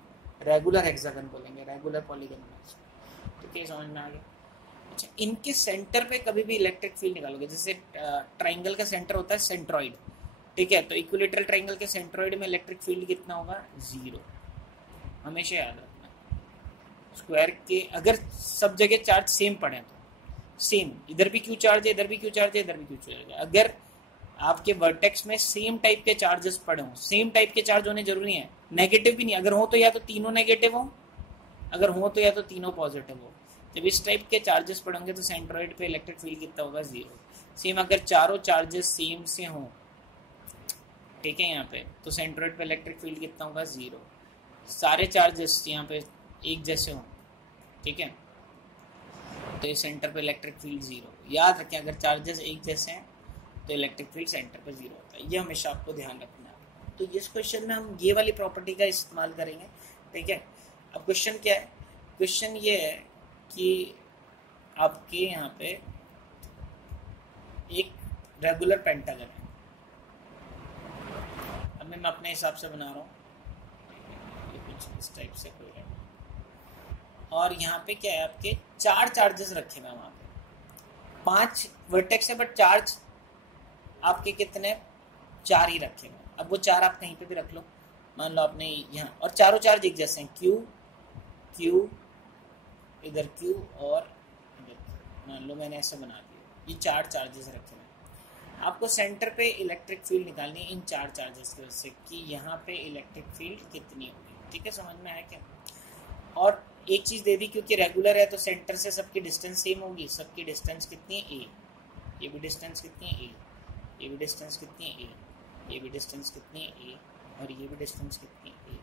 रेगुलर हेक्सागन बोलेंगे, रेगुलर पॉलीगन होना चाहिए। ठीक है, समझ में आ गया। अच्छा, इनके सेंटर पे कभी भी इलेक्ट्रिक फील्ड निकालोगे, जैसे ट्राइंगल का सेंटर होता है सेंट्रॉइड, ठीक है, तो इक्विलेटरल ट्राइंगल के सेंट्रॉइड में इलेक्ट्रिक फील्ड कितना होगा, 0, हमेशा याद रखना। स्क्वायर के अगर सब जगह चार्ज सेम पड़े तो सेम, इधर भी क्यू चार्ज है, इधर भी क्यू चार्ज है, इधर भी क्यू चार्ज है, अगर आपके वर्टेक्स में सेम टाइप के चार्जेस पड़े हों, सेम टाइप के चार्ज होने जरूरी है, नेगेटिव भी नहीं, अगर हो तो या तो तीनों नेगेटिव हो, अगर हो तो या तो तीनों पॉजिटिव हो। जब इस टाइप के चार्जेस पड़ेंगे तो सेंट्रॉइड पे इलेक्ट्रिक फील्ड कितना होगा, 0। सेम अगर चारों चार्जेस सेम से हों, ठीक है, यहाँ पे तो सेंट्रॉइड पे इलेक्ट्रिक फील्ड कितना होगा, 0। सारे चार्जेस यहाँ पे एक जैसे हों, ठीक है, तो इस सेंटर पे इलेक्ट्रिक फील्ड 0। याद रखें, अगर चार्जेस एक जैसे हैं तो इलेक्ट्रिक फील्ड सेंटर पे 0 होता है, ये हमेशा आपको ध्यान रखना है। तो इस क्वेश्चन में हम ये वाली प्रॉपर्टी का इस्तेमाल करेंगे, ठीक है। अब क्वेश्चन क्या है, क्वेश्चन ये है कि आपके यहाँ पे एक रेगुलर पेंटागन है, अब मैं अपने हिसाब से बना रहा हूँ, ये कुछ इस टाइप से कोई है, और यहाँ पे क्या है, आपके 4 चार्जेस रखे हुए हैं वहाँ पे, 5 वर्टेक्स है बट चार्ज आपके कितने, 4 ही रखे हुए। अब वो 4 आप कहीं पे भी रख लो, मान लो आपने यहाँ, और चारों चार्ज एक जैसे हैं, क्यू क्यू इधर क्यू और इधर क्यू, मान लो मैंने ऐसे बना दिया, ये 4 चार्जेस रखे हुए हैं। आपको सेंटर पे इलेक्ट्रिक फील्ड निकालनी है इन 4 चार्जेस की वजह से, कि यहाँ पे इलेक्ट्रिक फील्ड कितनी होगी, ठीक है, समझ में आया क्या। और एक चीज़ दे दी, क्योंकि रेगुलर है तो सेंटर से सबकी डिस्टेंस सेम होगी, सबकी डिस्टेंस कितनी है, ए, ये भी डिस्टेंस कितनी है, ए, ये भी डिस्टेंस कितनी है, ए, ये भी डिस्टेंस कितनी है, ए, और ये भी डिस्टेंस कितनी है, ए।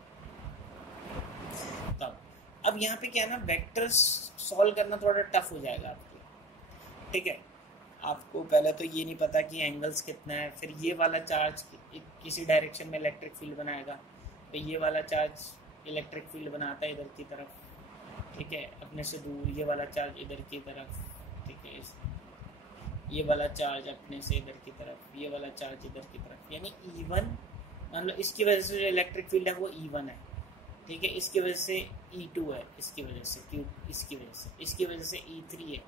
तब अब यहाँ पे क्या है ना, वेक्टर्स सॉल्व करना थोड़ा टफ हो जाएगा आपके, ठीक है। आपको पहले तो ये नहीं पता कि एंगल्स कितना है, फिर ये वाला चार्ज किसी डायरेक्शन में इलेक्ट्रिक फील्ड बनाएगा, तो ये वाला चार्ज इलेक्ट्रिक फील्ड बनाता है इधर की तरफ, ठीक है, अपने से दूर, ये वाला चार्ज इधर की तरफ, ठीक है, ये वाला चार्ज अपने से इधर की तरफ, ये वाला चार्ज इधर की तरफ, यानी E1, मान लो इसकी वजह से जो इलेक्ट्रिक फील्ड है वो E1 है, ठीक है, इसकी वजह से E2 है, इसकी वजह से Q, इसकी वजह से E3 है,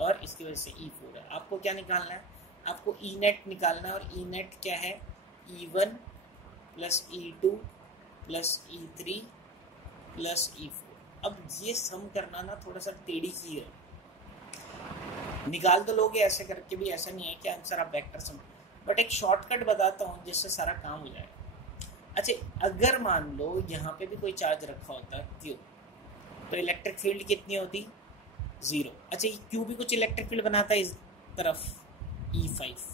और इसकी वजह से E4 है। आपको क्या निकालना है, आपको E नेट निकालना है, और E नेट क्या है, E1 plus E2 plus E3 plus E4। अब ये सम करना ना थोड़ा सा टेढ़ी की है, निकाल तो लोगे ऐसे करके भी, ऐसा नहीं है कि आंसर आप वेक्टर सम, बट एक शॉर्टकट बताता हूँ जिससे सारा काम हो जाएगा। अच्छा, अगर मान लो यहाँ पे भी कोई चार्ज रखा होता Q, तो इलेक्ट्रिक फील्ड कितनी होती, 0। अच्छा, Q भी कुछ इलेक्ट्रिक फील्ड बनाता है इस तरफ, E5,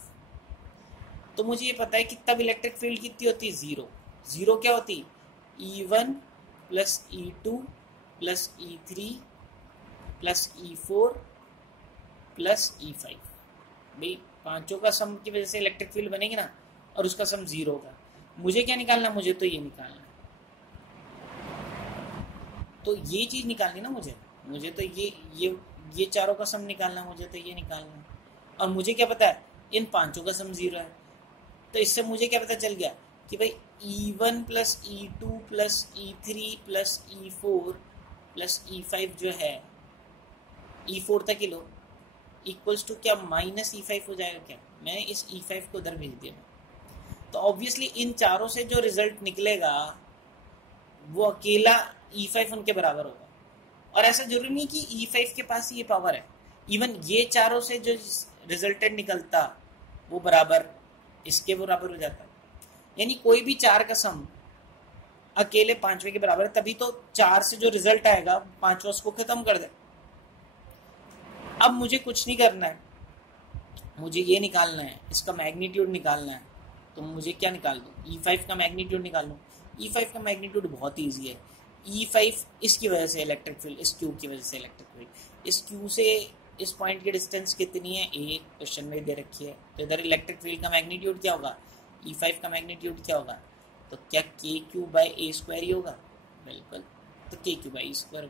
तो मुझे ये पता है कि तब इलेक्ट्रिक फील्ड कितनी होती, 0। 0 क्या होती, E1 plus E2 plus E3 plus E4 plus E5। भाई पांचों का सम की वजह से इलेक्ट्रिक फील्ड बनेगी ना, और उसका सम 0 होगा। मुझे क्या निकालना, मुझे तो ये निकालना है, तो ये चीज़ निकालनी ना मुझे तो ये चारों का सम निकालना, मुझे तो ये निकालना है, और मुझे क्या पता है इन पांचों का सम 0 है, तो इससे मुझे क्या पता चल गया कि भाई E1 plus E2 plus E3 plus E4 plus E5 जो है, E4 तक ही लो, इक्वल्स टू क्या, माइनस E5 हो जाएगा क्या, मैंने इस E5 को उधर भेज दिया, तो ऑब्वियसली इन चारों से जो रिजल्ट निकलेगा वो अकेला E5 उनके बराबर होगा। और ऐसा जरूरी नहीं कि E5 के पास ये पावर है, इवन ये चारों से जो रिजल्टेड निकलता वो बराबर इसके बराबर हो जाता है, यानी कोई भी 4 का सम अकेले 5वें के बराबर है, तभी तो 4 से जो रिजल्ट आएगा 5वां उसको खत्म कर दे। अब मुझे कुछ नहीं करना है, मुझे ये निकालना है, इसका मैग्नीट्यूड निकालना है, तो मुझे क्या निकाल दूँ, E5 का मैग्नीट्यूड निकाल लूँ। E5 का मैग्नीट्यूड बहुत ईजी है, E5 इसकी वजह से इलेक्ट्रिक फील्ड, इस Q की वजह से इलेक्ट्रिक फील्ड, इस Q से इस पॉइंट की डिस्टेंस कितनी है, A क्वेश्चन में दे रखी है, तो इधर इलेक्ट्रिक फील्ड का मैग्नीट्यूड क्या होगा, E5 का मैग्नीट्यूड क्या होगा, तो क्या KQ/A² ही होगा, बिल्कुल, तो KQ/E² होगा।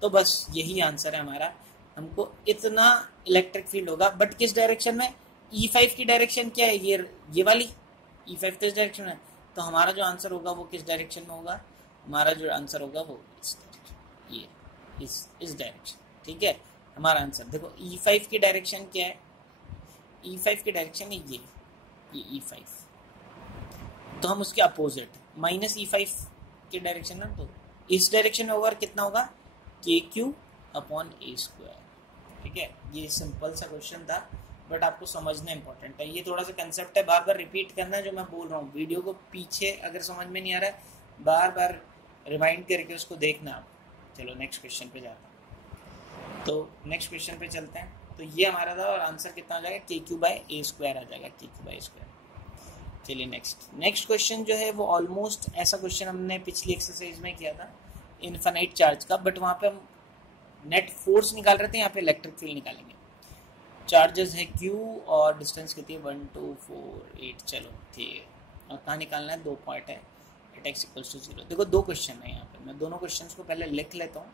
तो बस यही आंसर है हमारा, हमको इतना इलेक्ट्रिक फील्ड होगा, बट किस डायरेक्शन में, E5 की डायरेक्शन क्या है, ये वाली E5 तो इस डायरेक्शन है, तो हमारा जो आंसर होगा वो किस डायरेक्शन में होगा, हमारा जो आंसर होगा वो इस डायरेक्शन, ये इस डायरेक्शन, ठीक है। हमारा आंसर देखो E5 की डायरेक्शन क्या है, E5 की डायरेक्शन है ये E5, तो हम उसके अपोजिट माइनस E5 की डायरेक्शन ना, तो इस डायरेक्शन में ओवर कितना होगा KQ अपॉन A², ठीक है। ये सिंपल सा क्वेश्चन था, बट आपको समझना इंपॉर्टेंट है, ये थोड़ा सा कंसेप्ट है, बार बार रिपीट करना जो मैं बोल रहा हूँ। वीडियो को पीछे अगर समझ में नहीं आ रहा है बार बार रिमाइंड करके उसको देखना आप। चलो नेक्स्ट क्वेश्चन पे जाता हूँ, तो नेक्स्ट क्वेश्चन पे चलते हैं। तो ये हमारा था और आंसर कितना आ जाएगा KQ/A² आ जाएगा, KQ/A²। चलिए नेक्स्ट क्वेश्चन जो है वो ऑलमोस्ट ऐसा क्वेश्चन हमने पिछली एक्सरसाइज में किया था इनफाइनाइट चार्ज का, बट वहाँ पे हम नेट फोर्स निकाल रहे थे, यहाँ पे इलेक्ट्रिक फील्ड निकालेंगे। चार्जेस है Q और डिस्टेंस कितनी है 1 2 4 8, चलो ठीक है। और कहाँ निकालना है, 2 पॉइंट है, x = 0। देखो 2 क्वेश्चन है यहाँ पे, मैं दोनों क्वेश्चन को पहले लिख लेता हूँ,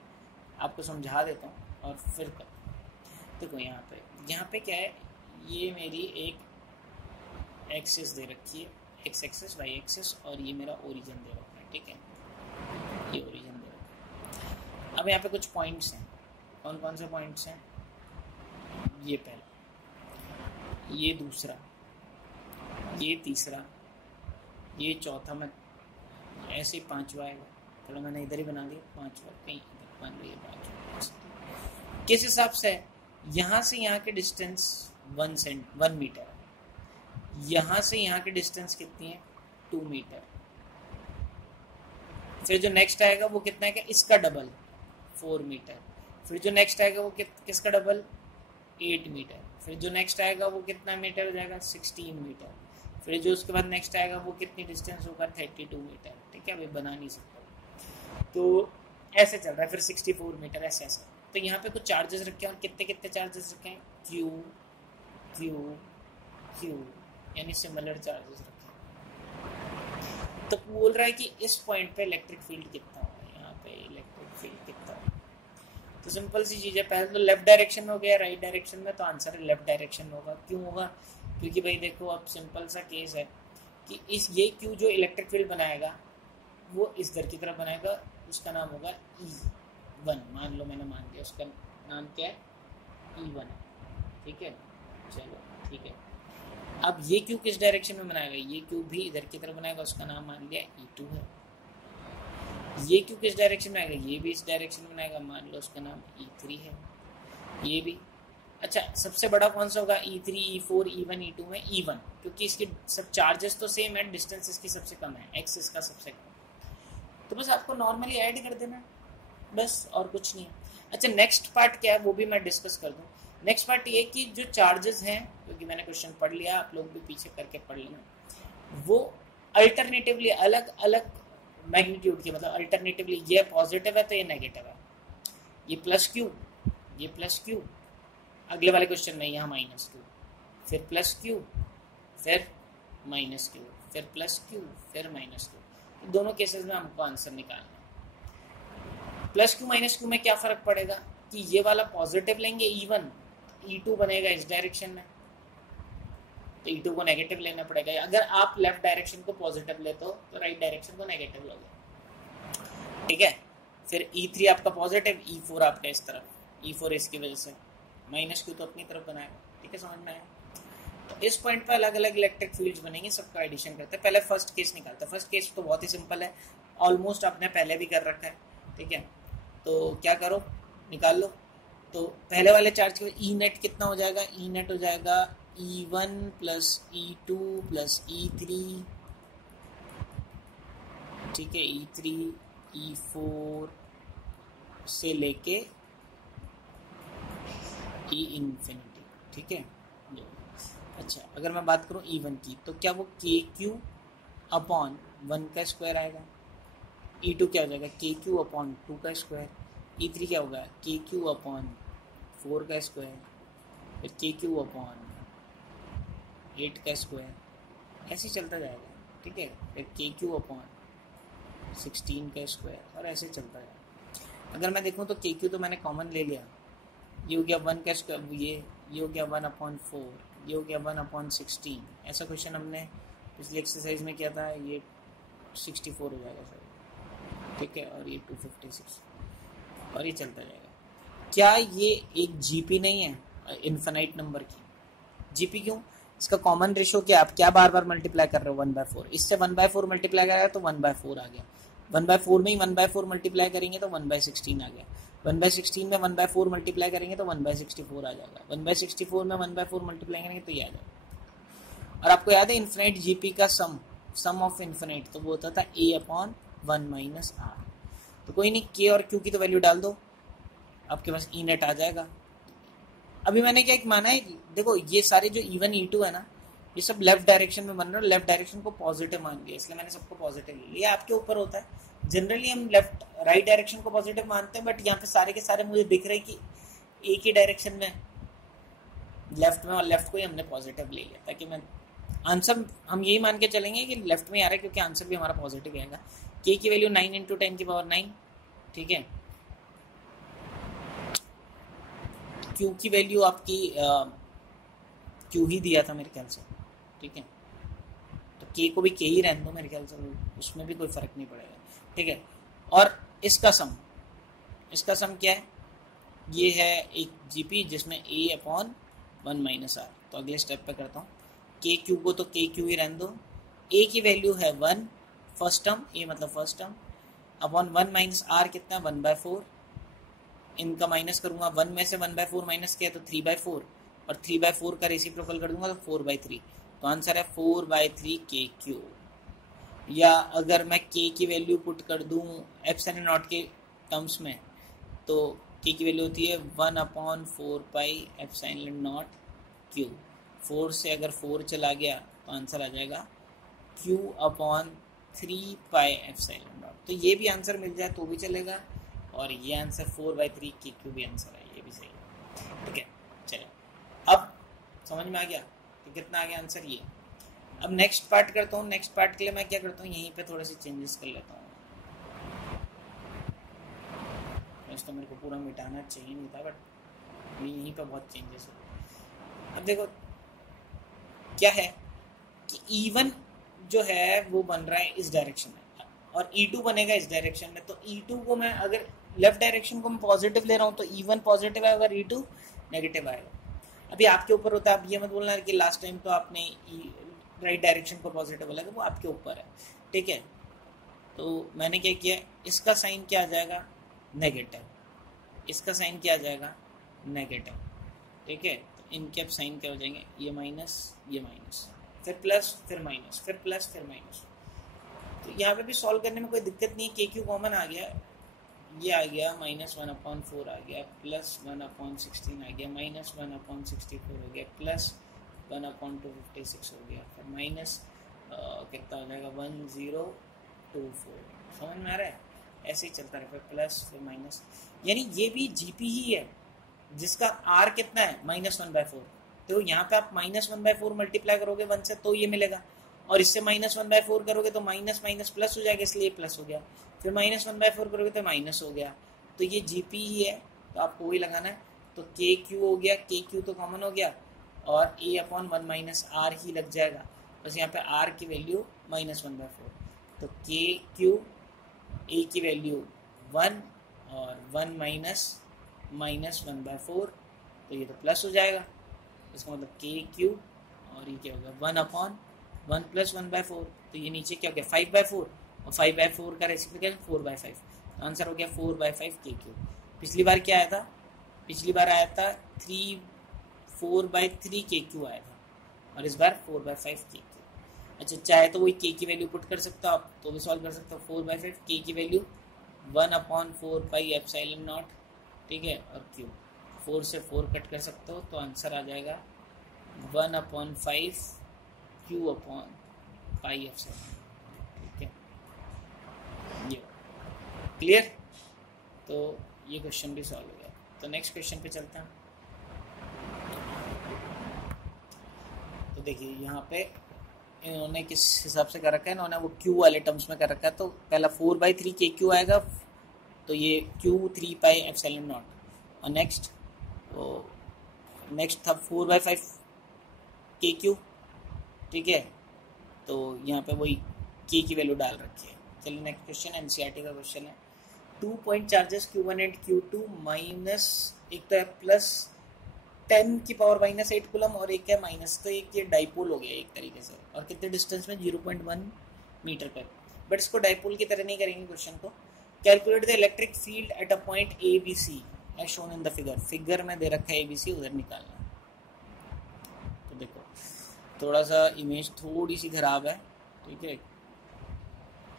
आपको समझा देता हूँ और फिर कर। देखो यहाँ पे क्या है, ये मेरी एक एक्सिस दे रखी है, x एक्सिस y एक्सिस, और ये मेरा ओरिजिन दे रखा है, ठीक है। ये ओरिजिन दे रखा है। अब यहाँ पे कुछ पॉइंट्स हैं, कौन कौन से पॉइंट्स हैं, ये पहला, ये दूसरा, ये तीसरा, ये चौथा, मैं ऐसे ही 5वां आएगा, चलो मैंने इधर ही बना दिया 5वां, कहीं बन रही है 5वां। किस हिसाब से है, यहाँ से यहाँ की डिस्टेंस 1 मीटर है, यहाँ से यहाँ की डिस्टेंस कितनी है 2 मीटर, फिर जो नेक्स्ट आएगा वो कितना है, इसका डबल 4 मीटर, फिर जो नेक्स्ट आएगा वो किसका डबल 8 मीटर, फिर जो नेक्स्ट आएगा वो कितना मीटर हो जाएगा 16 मीटर, फिर जो उसके बाद नेक्स्ट आएगा वो कितनी डिस्टेंस होगा 32 मीटर, ठीक है। अभी बना नहीं सकता, तो ऐसे चल रहा है, फिर 64 मीटर, ऐसे ऐसे। तो यहाँ पे कुछ चार्जेस रखे हैं, और कितने कितने चार्जेस रखे हैं, Q Q Q, यानी सिमिलर चार्जेस रखे हैं। तो बोल रहा है कि इस पॉइंट पे इलेक्ट्रिक फील्ड कितना होगा, यहाँ पे इलेक्ट्रिक फील्ड कितना होगा। तो सिंपल सी चीज़ है, पहले तो लेफ्ट डायरेक्शन में हो गया, राइट डायरेक्शन में, तो आंसर लेफ्ट डायरेक्शन में होगा। क्यों होगा, क्योंकि भाई देखो अब सिंपल सा केस है कि ये Q जो इलेक्ट्रिक फील्ड बनाएगा वो इस दर की तरफ बनाएगा, उसका नाम होगा E1, मान लो मैंने मान लिया, उसका नाम क्या है E1, ठीक है। चलो ठीक है, अब ये Q किस डायरेक्शन में बनाएगा, ये Q भी इधर की तरफ बनाएगा, उसका नाम मान लिया E2 है। ये Q किस डायरेक्शन में आएगा, ये भी इस डायरेक्शन में बनाएगा, मान लो उसका नाम E3 है। ये भी, अच्छा सबसे बड़ा कौन सा होगा, E3 E4 E1 E2 में E1, क्योंकि इसके सब चार्जेस तो सेम है, डिस्टेंस इसकी सबसे कम है, x इसका सबसे कम, तो बस आपको नॉर्मली ऐड कर देना बस, और कुछ नहीं है। अच्छा नेक्स्ट पार्ट क्या है वो भी मैं डिस्कस कर दूँ। नेक्स्ट पार्ट ये कि जो चार्जेस हैं, क्योंकि मैंने क्वेश्चन पढ़ लिया, आप लोग भी पीछे करके पढ़ लेना, वो अल्टरनेटिवली अलग अलग मैग्नीट्यूड की, मतलब अल्टरनेटिवली ये पॉजिटिव है तो ये नेगेटिव है, ये प्लस Q, ये प्लस Q, अगले वाले क्वेश्चन में यहाँ माइनस Q, फिर प्लस Q, फिर माइनस Q, फिर प्लस Q, फिर माइनस Q। दोनों केसेस में हमको आंसर निकालना है। प्लस Q माइनस Q में क्या फ़र्क पड़ेगा कि ये वाला पॉजिटिव लेंगे E1, E2 बनेगा इस डायरेक्शन में, तो E2 को नेगेटिव लेना पड़ेगा। अगर आप लेफ्ट डायरेक्शन को पॉजिटिव लेते हो तो राइट डायरेक्शन को नेगेटिव लोगे, ठीक है। फिर E3 आपका पॉजिटिव, E4 आपका इस तरफ, E4 इसकी वजह से, माइनस Q तो अपनी तरफ बनाएगा, ठीक है, समझ में आया। तो इस पॉइंट पर अलग अलग इलेक्ट्रिक फील्ड्स बनेंगे, सबका एडिशन करते हैं। पहले फर्स्ट केस निकालते हैं। फर्स्ट केस तो बहुत ही सिंपल है, ऑलमोस्ट आपने पहले भी कर रखा है, ठीक है। तो क्या करो, निकाल लो। तो पहले वाले चार्ज के ई नेट कितना हो जाएगा, ई नेट हो जाएगा E1 plus E2 plus E3, ठीक है, E3 E4 से लेके E इन्फिनिटी, ठीक है। अच्छा अगर मैं बात करूँ E1 की, तो क्या वो KQ अपॉन 1 का स्क्वायर आएगा, E2 क्या हो जाएगा KQ अपॉन 2 का स्क्वायर, E3 क्या होगा KQ अपॉन 4 का स्क्वायर, फिर KQ अपॉन 8 का स्क्वायर, ऐसे चलता जाएगा, ठीक है। फिर KQ अपॉन 16 का स्क्वायर, और ऐसे चलता जाएगा। अगर मैं देखूँ तो KQ तो मैंने कॉमन ले लिया, ये हो गया 1 का स्क्वायर, ये हो गया 1/4, ये हो गया 1/16। ऐसा क्वेश्चन हमने पिछली एक्सरसाइज में किया था, ये 64 हो जाएगा सर, ठीक है, और ये 256। और ये चलता जाएगा। क्या ये एक जीपी नहीं है इन्फिनाइट नंबर की? जीपी क्यों? इसका कॉमन रेशो क्या? आप क्या बार बार मल्टीप्लाई कर रहे हो? 1/4। इससे 1/4 मल्टीप्लाई करेगा तो 1/4 आ गया। 1/4 में ही 1/4 मल्टीप्लाई करेंगे तो 1/16 आ गया। 1/16 में 1/4 मल्टीप्लाई करेंगे तो 1/64 आ जाएगा। 1/64 में 1/4 मल्टीप्लाई करेंगे तो ये आ जाएगा। और आपको याद है इन्फिनाइट जीपी का सम ऑफ इन्फिनाइट तो वो होता था a/1 - r। तो कोई नहीं, k और q की तो वैल्यू डाल दो, आपके पास ई नेट आ जाएगा। अभी मैंने क्या माना है, देखो ये सारे जो E1 E2 है ना, ये सब लेफ्ट डायरेक्शन में बन रहे हैं। लेफ्ट डायरेक्शन को पॉजिटिव मान लिया, इसलिए मैंने सबको पॉजिटिव ले लिया। आपके ऊपर होता है। जनरली हम राइट डायरेक्शन को पॉजिटिव मानते हैं, बट यहाँ पे सारे के सारे मुझे दिख रहे कि एक ही डायरेक्शन में लेफ्ट में, और लेफ्ट को ही हमने पॉजिटिव ले लिया ताकि मैं आंसर हम यही मान के चलेंगे कि लेफ्ट में आ रहा है, क्योंकि आंसर भी हमारा पॉजिटिव आएगा। के की वैल्यू 9 × 10⁹ ठीक है। क्यू की वैल्यू आपकी क्यू ही दिया था मेरे ख्याल से, ठीक है। तो के को भी के ही रहने दो मेरे ख्याल से, उसमें भी कोई फर्क नहीं पड़ेगा, ठीक है। और इसका सम क्या है? ये है एक जीपी जिसमें a/1 - r। तो अगले स्टेप पे करता हूँ। के क्यू को तो के क्यू ही रहने दो। ए की वैल्यू है 1 फर्स्ट टर्म, ए मतलब फर्स्ट टर्म, अपॉन 1 - r कितना है 1/4। इनका माइनस करूंगा, 1 में से 1/4 माइनस किया तो 3/4, और 3/4 का रेसिप्रोकल कर दूंगा तो 4/3। तो आंसर है 4/3 के क्यू। या अगर मैं के की वैल्यू पुट कर दूं एप्सिलॉन नॉट के टर्म्स में, तो के की वैल्यू होती है 1/4 पाई एप्सिलॉन नॉट क्यू। 4 से अगर 4 चला गया तो आंसर आ जाएगा Q/3 पाई एप्सिलॉन नॉट। तो ये भी आंसर मिल जाए तो भी चलेगा, और ये आंसर 4/3 के क्यू भी आंसर है, ये भी सही है, ठीक है। चलो अब समझ में आ गया तो कितना आ गया आंसर ये। अब नेक्स्ट पार्ट करता हूँ। नेक्स्ट पार्ट के लिए मैं क्या करता हूँ, यहीं पे थोड़े से चेंजेस कर लेता हूँ। वैसे तो मेरे को पूरा मिटाना चाहिए नहीं था, बट यहीं पे बहुत चेंजेस हो। अब देखो क्या है कि E1 जो है वो बन रहा है इस डायरेक्शन में, और E2 बनेगा इस डायरेक्शन में। तो E2 को मैं अगर लेफ्ट डायरेक्शन को मैं पॉजिटिव ले रहा हूँ तो E1 पॉजिटिव आएगा और E2 नेगेटिव आएगा। अभी आपके ऊपर होता है। आप ये मत बोलना कि लास्ट टाइम तो आपने राइट डायरेक्शन को पॉजिटिव बोला, वो आपके ऊपर है, ठीक है। तो मैंने क्या किया, इसका साइन क्या आ जाएगा नेगेटिव, इसका साइन क्या आ जाएगा नेगेटिव, ठीक है। तो इनके अब साइन क्या हो जाएंगे, ये माइनस फिर प्लस फिर माइनस फिर प्लस फिर माइनस। तो यहाँ पे भी सॉल्व करने में कोई दिक्कत नहीं है। के क्यू कॉमन आ गया, ये आ गया -1/4 आ गया, प्लस 1/16 आ गया, -1/64 हो गया, प्लस 1/256 हो गया, फिर माइनस कितना हो जाएगा 1024। समझ में आ रहा है? ऐसे ही चलता रहे, फिर प्लस फिर माइनस। यानी ये भी जीपी ही है जिसका आर कितना है -1/4। तो यहाँ पे आप -1/4 मल्टीप्लाई करोगे 1 से तो ये मिलेगा, और इससे -1/4 करोगे तो माइनस माइनस प्लस हो जाएगा, इसलिए प्लस हो गया। फिर -1/4 करोगे तो माइनस हो गया। तो ये जीपी ही है, तो आपको वही लगाना है। तो के क्यू हो गया, के क्यू तो कॉमन हो गया, और a/1 - r ही लग जाएगा। बस यहाँ पे r की वैल्यू -1/4। तो के क्यू a की वैल्यू 1 और 1 -1/4, तो ये तो प्लस हो जाएगा। इसका मतलब के क्यू, और ये क्या होगा 1/1 + 1/4। तो ये नीचे क्या हो गया 5/4, और 5/4 का रेसिप्रोकल 4/5। तो आंसर हो गया 4/5 के क्यू। पिछली बार क्या आया था? पिछली बार आया था 4/3 के क्यू आया था, और इस बार 4/5 के क्यू। अच्छा, चाहे तो वही के की वैल्यू पुट कर सकते हो आप, तो भी सॉल्व कर सकते हो। 4/5 के की वैल्यू 1/4 पाई एप्सिलॉन नॉट, ठीक है, और क्यू 4 से 4 कट कर सकते हो, तो आंसर आ जाएगा 1/5 Q/पाई एप्सिलॉन, ठीक है। ये क्लियर? तो ये क्वेश्चन भी सॉल्व हो गया। तो नेक्स्ट क्वेश्चन पे चलते हैं। तो देखिए यहाँ पे इन्होंने किस हिसाब से कर रखा है, इन्होंने वो Q वाले टर्म्स में कर रखा है। तो पहला 4/3 के क्यू आएगा, तो ये Q 3 पाई एप्सिलॉन नॉट, और नेक्स्ट था 4/5 के क्यू, ठीक है। तो यहाँ पे वही के की वैल्यू डाल रखी है। चलिए नेक्स्ट क्वेश्चन एनसीईआरटी का क्वेश्चन है। 2 point charges Q1 and Q2 minus, एक तो है प्लस 10⁻⁻8 कूलम और एक है माइनस, तो एक ये डाइपोल हो गया एक तरीके से, और कितने डिस्टेंस में 0.1 मीटर पर। बट इसको डाइपोल की तरह नहीं करेंगे क्वेश्चन को। Calculate the electric field at a point A B C as shown in the figure. Figure में दे रखा है ए बी सी, उधर निकालना। तो देखो थोड़ा सा इमेज थोड़ी सी खराब है, ठीक है,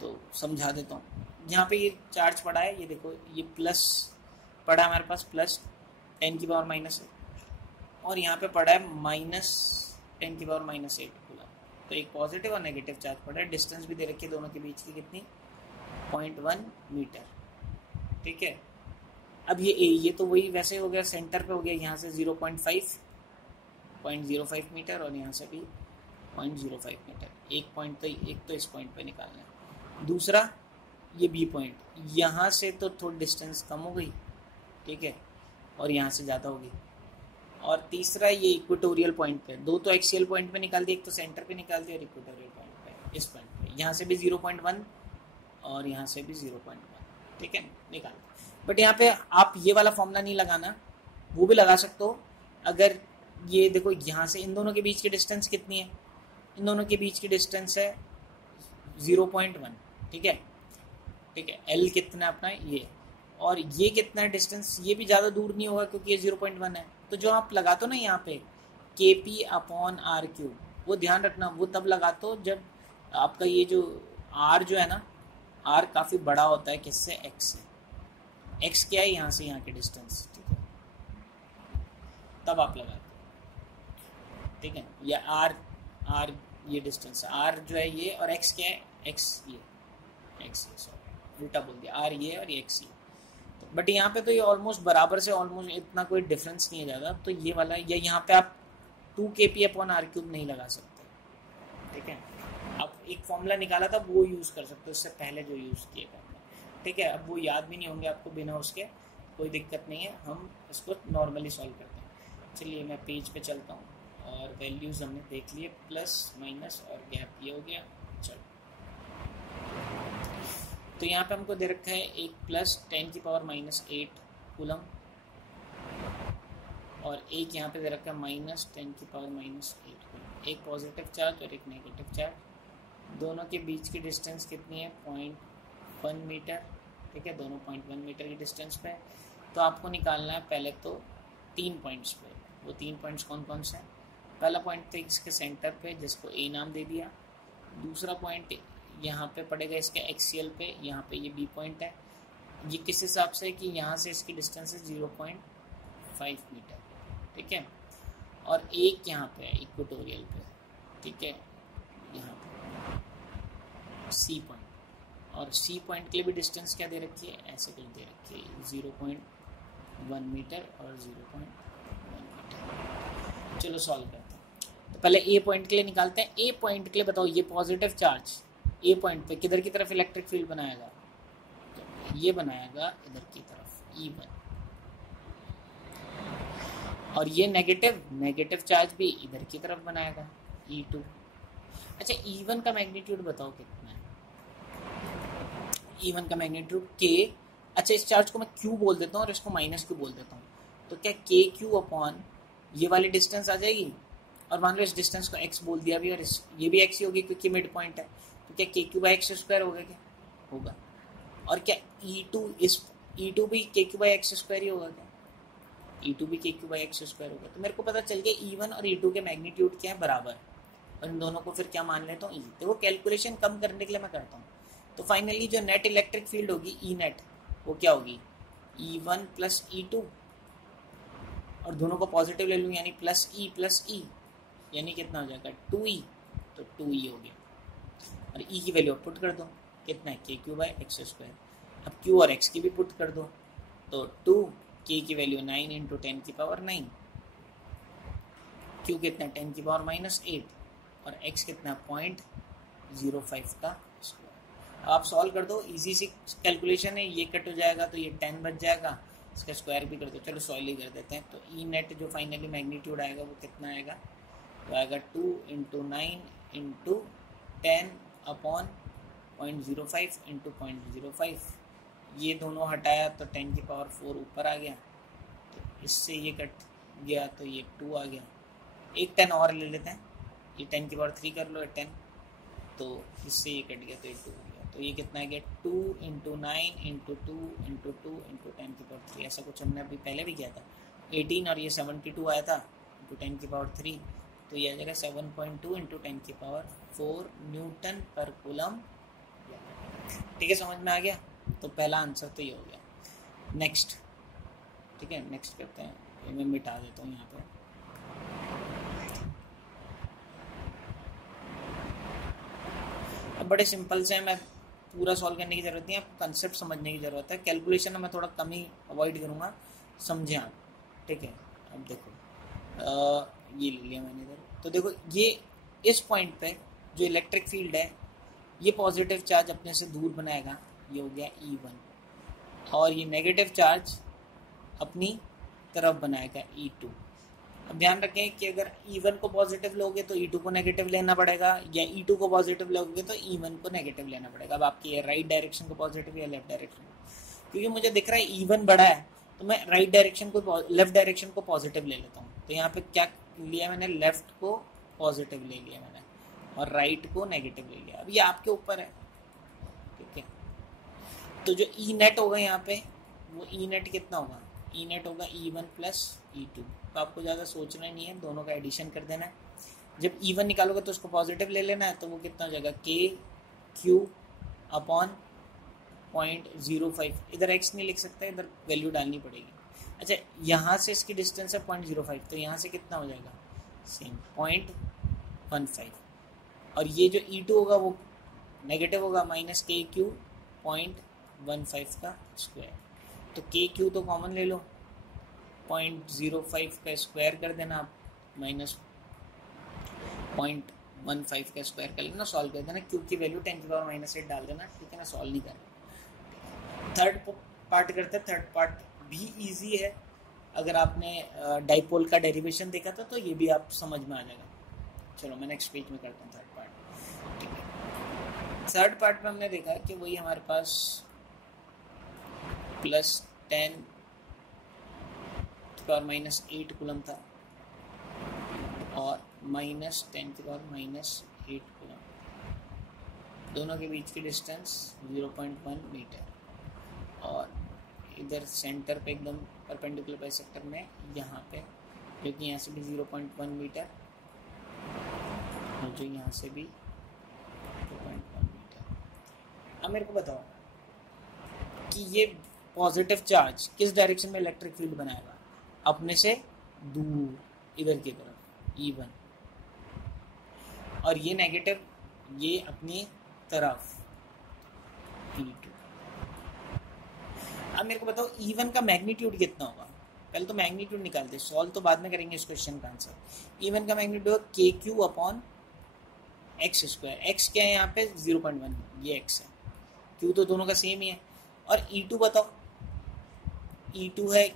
तो समझा देता हूँ। यहाँ पे ये चार्ज पड़ा है, ये देखो ये प्लस पड़ा है हमारे पास, प्लस 10⁻⁻8, और यहाँ पे पड़ा है माइनस 10⁻⁻8 कूलम। तो एक पॉजिटिव और नेगेटिव चार्ज पड़ा है। डिस्टेंस भी दे रखी है दोनों के बीच की, कितनी, 0.1 मीटर, ठीक है। अब ये तो वही वैसे हो गया, सेंटर पे हो गया, यहाँ से 0.05 मीटर और यहाँ से भी 0.05 मीटर। एक तो इस पॉइंट पे निकालना है। दूसरा ये बी पॉइंट, यहाँ से तो थोड़ी डिस्टेंस कम हो गई, ठीक है, और यहाँ से ज़्यादा होगी। और तीसरा ये इक्वेटोरियल पॉइंट पे, दो तो एक्सियल पॉइंट पे निकाल दिए, एक तो सेंटर पे निकाल दिया और इक्वेटोरियल पॉइंट पे, इस पॉइंट पे यहाँ से भी 0.1 और यहाँ से भी 0.1, ठीक है, निकाल। बट यहाँ पे आप ये वाला फॉर्मूला नहीं लगाना, वो भी लगा सकते हो। अगर ये देखो यहाँ से इन दोनों के बीच की डिस्टेंस कितनी है, इन दोनों के बीच की डिस्टेंस है 0.1, ठीक है, ठीक है। एल कितना है अपना ये, और ये कितना है डिस्टेंस, ये भी ज़्यादा दूर नहीं होगा क्योंकि ये 0.1 है। तो जो आप लगाते हो ना यहाँ पे KP/R3, वो ध्यान रखना, वो तब लगाते हो जब आपका ये जो R जो है ना, R काफ़ी बड़ा होता है किससे, X से। X क्या है, यहाँ से यहाँ की डिस्टेंस, ठीक है, तब आप लगाते हो, ठीक है। या R ये डिस्टेंस है, R जो है ये, और X क्या है, X ये, सॉरी उल्टा बोल दिया, R ये और ये X ये। बट यहाँ पे तो ये ऑलमोस्ट बराबर से, ऑलमोस्ट इतना कोई डिफरेंस नहीं है ज़्यादा। तो ये वाला, या यहाँ पे आप 2kP/R³ नहीं लगा सकते, ठीक है। आप एक फॉर्मूला निकाला था वो यूज़ कर सकते हो, इससे पहले जो यूज़ किए फॉर्मूला, ठीक है। अब वो याद भी नहीं होंगे आपको बिना उसके, कोई दिक्कत नहीं है, हम इसको नॉर्मली सॉल्व करते हैं। चलिए मैं पेज पे चलता हूँ, और वैल्यूज़ हमने देख लिए, प्लस माइनस और गैप ये हो गया। चलो, तो यहाँ पे हमको दे रखा है एक प्लस 10⁻⁻8 कूलम, और एक यहाँ पे दे रखा है माइनस 10⁻⁻8 कूलम। एक पॉजिटिव चार्ज और एक नेगेटिव चार्ज। दोनों के बीच की डिस्टेंस कितनी है, 0.1 मीटर, ठीक है, दोनों 0.1 मीटर की डिस्टेंस पे। तो आपको निकालना है पहले तो 3 पॉइंट्स पे। वो 3 पॉइंट्स कौन कौन से हैं? पहला पॉइंट तो इसके सेंटर पे, जिसको ए नाम दे दिया। दूसरा पॉइंट यहाँ पे पड़ेगा इसके एक्सियल पे, यहाँ पे ये बी पॉइंट है। ये किस हिसाब से कि यहाँ से इसकी डिस्टेंस है 0.5 मीटर, ठीक है। और एक यहाँ पे है इक्वेटोरियल पे, ठीक है, यहाँ पे सी पॉइंट। और सी पॉइंट के लिए भी डिस्टेंस क्या दे रखी है, ऐसे कुछ दे रखी है 0.1 मीटर और 0.1 मीटर। चलो सॉल्व करते हैं। तो पहले ए पॉइंट के लिए निकालते हैं। ए पॉइंट के लिए बताओ, ये पॉजिटिव चार्ज ए पॉइंट पे किधर की तरफ इलेक्ट्रिक फील्ड बनाएगा, तो ये बनाएगा इधर की तरफ E1। और ये नेगेटिव चार्ज भी इधर की तरफ बनाएगा E2। अच्छा, E1 का मैग्नीट्यूड बताओ कितना है। E1 का मैग्नीट्यूड K। अच्छा, इस चार्ज को मैं Q बोल देता हूँ और इसको माइनस Q बोल देता हूँ। तो क्या KQ/ ये वाली डिस्टेंस आ जाएगी, और मान लो इस डिस्टेंस को x बोल दिया भी, और ये भी x ही होगी क्योंकि मिड पॉइंट है। तो क्या KQ/x² होगा, क्या होगा? और क्या E2 भी KQ/x² ही होगा क्या? E2 भी KQ/x² होगा। तो मेरे को पता चल गया E1 और E2 के मैग्नीट्यूड क्या है, बराबर। और इन दोनों को फिर क्या मान लेता हूँ, E। तो वो कैलकुलेशन कम करने के लिए मैं करता हूँ। तो फाइनली जो नेट इलेक्ट्रिक फील्ड होगी E नेट, वो क्या होगी, E1 + E2, और दोनों को पॉजिटिव ले लूँ यानी +E, यानी कितना हो जाएगा 2E। तो 2E हो गया, और E की वैल्यू पुट कर दो, कितना है KQ/x²। अब Q और X की भी पुट कर दो, तो 2, K की वैल्यू 9 × 10⁹। Q कितना 10⁻⁻8, और X कितना 0.05 का स्क्वायर। आप सॉल्व कर दो, इजी सी कैलकुलेशन है। ये कट हो जाएगा तो ये 10 बच जाएगा, इसका स्क्वायर भी कर दो। चलो सॉल्व ही कर देते हैं। तो E नेट जो फाइनली मैग्नीट्यूड आएगा वो कितना आएगा, तो आएगा 2 × 9 × 10/0.05 × 0.05, ये दोनों हटाया तो 10 की पावर 4 ऊपर आ गया, तो इससे ये कट गया तो ये 2 आ गया। एक 10 और ले लेते हैं, ये 10 की पावर 3 कर लो, 10, तो इससे ये कट गया तो ये 2 हो गया। तो ये कितना गया, 2 × 9 × 2 × 2 × 10 की पावर 3। ऐसा कुछ हमने अभी पहले भी किया था। 18 और ये 72 आया था × 10 की पावर 3, तो ये आ जाएगा 7.2 × 10 की पावर 4 न्यूटन पर कूलम। ठीक है, समझ में आ गया। तो पहला आंसर तो ये हो गया। नेक्स्ट, ठीक है, नेक्स्ट करते हैं। ये मैं मिटा देता हूँ यहाँ पे। अब बड़े सिंपल से हैं, मैं पूरा सॉल्व करने की ज़रूरत नहीं है, आपको कंसेप्ट समझने की ज़रूरत है। कैलकुलेशन में मैं थोड़ा कम ही अवॉइड करूँगा, समझें आप, ठीक है। अब देखो ये ले लिया मैंने इधर। तो देखो ये इस पॉइंट पे जो इलेक्ट्रिक फील्ड है ये पॉजिटिव चार्ज अपने से दूर बनाएगा, ये हो गया E1, और ये नेगेटिव चार्ज अपनी तरफ बनाएगा E2। अब ध्यान रखें कि अगर E1 को पॉजिटिव लोगे तो E2 को नेगेटिव लेना पड़ेगा, या E2 को पॉजिटिव लोगे तो E1 को नेगेटिव लेना पड़ेगा। अब आपकी राइट डायरेक्शन को पॉजिटिव या लेफ्ट डायरेक्शन, क्योंकि मुझे दिख रहा है E1 बड़ा है तो मैं राइट डायरेक्शन को लेफ्ट डायरेक्शन को पॉजिटिव ले लेता हूँ। तो यहाँ पे क्या लिया मैंने, लेफ्ट को पॉजिटिव ले लिया मैंने और राइट को नेगेटिव ले लिया। अब ये आपके ऊपर है, ठीक है। तो जो ई नेट होगा यहाँ पे, वो ई नेट कितना होगा, ई नेट होगा E1 + E2। तो आपको ज़्यादा सोचना नहीं है, दोनों का एडिशन कर देना है। जब E1 निकालोगे तो उसको पॉजिटिव ले लेना है, तो वो कितना हो जाएगा, KQ/0.05। इधर x नहीं लिख सकते, इधर वैल्यू डालनी पड़ेगी। अच्छा, यहाँ से इसकी डिस्टेंस है 0.05, तो यहाँ से कितना हो जाएगा, सेम 0.15। और ये जो E2 होगा वो नेगेटिव होगा, -KQ/0.15 का स्क्वायर। तो KQ तो कॉमन ले लो, 0.05 का स्क्वायर कर देना आप, -0.15 का स्क्वायर कर लेना, सॉल्व कर देना। क्यू की वैल्यू 10 की पावर -8 डाल देना, ठीक है ना, सॉल्व नहीं करना। थर्ड पार्ट करते हैं। थर्ड पार्ट भी इजी है, अगर आपने डाइपोल का डेरिवेशन देखा था तो ये भी आप समझ में आ जाएगा। चलो मैं नेक्स्ट पेज में करता हूँ थर्ड पार्ट, ठीक है। थर्ड पार्ट में हमने देखा कि वही हमारे पास +10 की पावर -8 कूलम था और -10 की पावर -8 कूलम, दोनों के बीच की डिस्टेंस 0.1 मीटर, और इधर सेंटर पे एकदम परपेंडिकुलर बाइसेक्टर में यहाँ पे, जो कि यहाँ से भी 0.1 मीटर और जो यहाँ से भी 0.1 मीटर। अब मेरे को बताओ कि ये पॉजिटिव चार्ज किस डायरेक्शन में इलेक्ट्रिक फील्ड बनाएगा, अपने से दूर इधर की तरफ E1, और ये नेगेटिव ये अपनी तरफ E2। अब मेरे को बताओ E1 का मैग्नीट्यूड कितना होगा। पहले तो मैग्नीट्यूड निकालते, सॉल्व तो बाद में करेंगे इस क्वेश्चन का आंसर। E1 का मैग्नीट्यूड KQ/x²। x क्या है यहाँ पे, 0.1, ये x है, Q तो दोनों का सेम ही है। और E2 बताओ, E2 है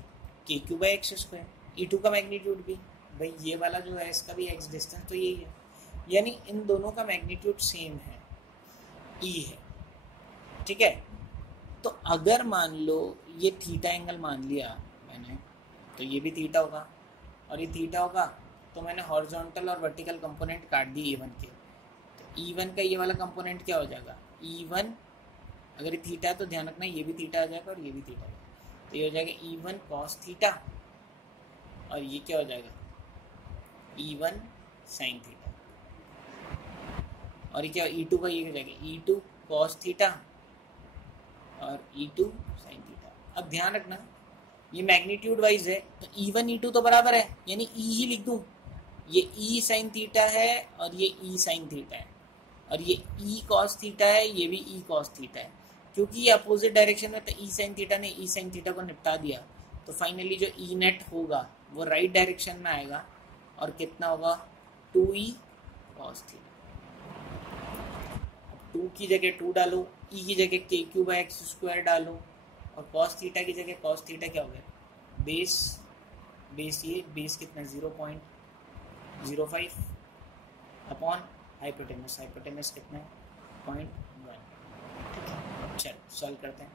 KQ/x²। E2 का मैग्नीट्यूड भी, भाई ये वाला जो है इसका भी x डिस्टेंस तो यही है, यानी इन दोनों का मैग्नीट्यूड सेम है, E है, ठीक है। तो अगर मान लो ये थीटा एंगल मान लिया मैंने, तो ये भी थीटा होगा और ये थीटा होगा, तो मैंने हॉरिजॉन्टल और वर्टिकल कंपोनेंट काट दिए E1 के। तो E1 का ये वाला कंपोनेंट क्या हो जाएगा, E1 अगर ये थीटा है तो ध्यान रखना ये भी थीटा आ जाएगा और ये भी थीटा आ जाएगा, तो ये हो जाएगा E1 cos थीटा, और ये क्या हो जाएगा E1 sin थीटा, और ये क्या E2 का ये हो जाएगा E2 cos थीटा और E2 sin थीटा। अब ध्यान रखना ये मैग्नीट्यूड वाइज है, तो E1 E2 तो बराबर है, यानी E ही लिख दूँ, ये E sin थीटा है और ये E sin थीटा है, और ये E cos थीटा है, ये भी E cos थीटा है। क्योंकि ये अपोजिट डायरेक्शन में, तो E sin थीटा ने E sin थीटा को निपटा दिया, तो फाइनली जो E नेट होगा वो राइट डायरेक्शन में आएगा, और कितना होगा 2E cos थीटा। 2 की जगह 2 डालो, E की जगह KQ/x² डालो, और cos थीटा की जगह cos थीटा क्या हो गया, बेस ये बेस कितना 0.05 अपॉन हाइपोटेनस कितना है 0.1। ठीक है, चलो सॉल्व करते हैं।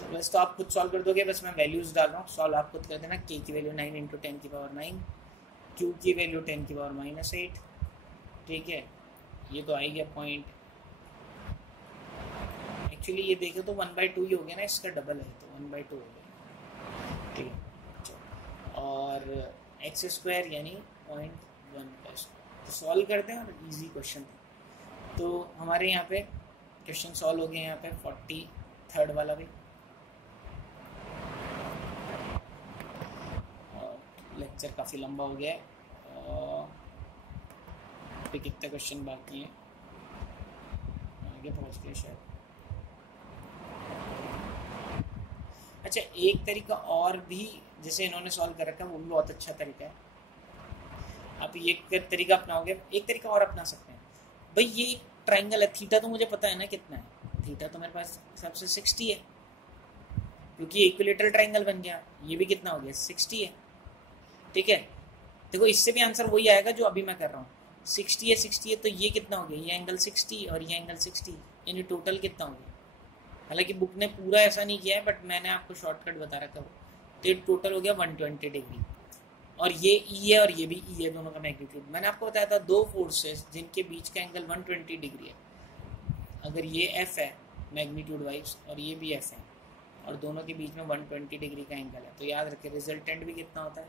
तो बस तो आप खुद सॉल्व कर दोगे, बस मैं वैल्यूज़ डाल रहा हूँ, सॉल्व आप खुद कर देना। के की वैल्यू 9 इंटू 10⁻9, क्यू की वैल्यू 10⁻−8, ठीक है। ये तो आ ही गया पॉइंट। एक्चुअली ये देखे तो 1/2 ही हो गया ना, इसका डबल है तो 1/2 हो गया, ठीक है। और एक्स स्क्वायर यानी 0.1 का स्क्वायर, तो सॉल्व करते हैं और इजी क्वेश्चन था। तो हमारे यहाँ पे क्वेश्चन सॉल्व हो गए। यहाँ पे 43rd वाला भी, लेक्चर काफ़ी लंबा हो गया है। अभी कितने क्वेश्चन बाकी हैं, आगे पहुँच गए शायद। अच्छा, एक तरीका और भी जैसे इन्होंने सॉल्व कर रखा है, वो भी बहुत अच्छा तरीका है। आप ये तरीका अपनाओगे, एक तरीका और अपना सकते हैं। भाई ये ट्राइंगल है, थीटा तो मुझे पता है ना कितना है, थीटा तो मेरे पास सबसे 60 है, क्योंकि इक्विलेटरल ट्राइंगल बन गया। ये भी कितना हो गया, 60 है, ठीक है। देखो इससे भी आंसर वही आएगा जो अभी मैं कर रहा हूँ, 60 है 60 है, तो ये कितना हो गया, ये एंगल 60 और ये एंगल 60, यानी टोटल कितना हो गया। हालांकि बुक ने पूरा ऐसा नहीं किया है, बट मैंने आपको शॉर्टकट बता रखा है। तो ये टोटल हो गया 120 डिग्री, और ये ई है और ये भी ई है, दोनों का मैग्नीट्यूड। मैंने आपको बताया था दो फोर्सेस जिनके बीच का एंगल 120 डिग्री है। अगर ये एफ है मैग्नीट्यूड वाइज और ये भी एफ है, और दोनों के बीच में 120 डिग्री का एंगल है, तो याद रखें रिजल्टेंट भी कितना होता है,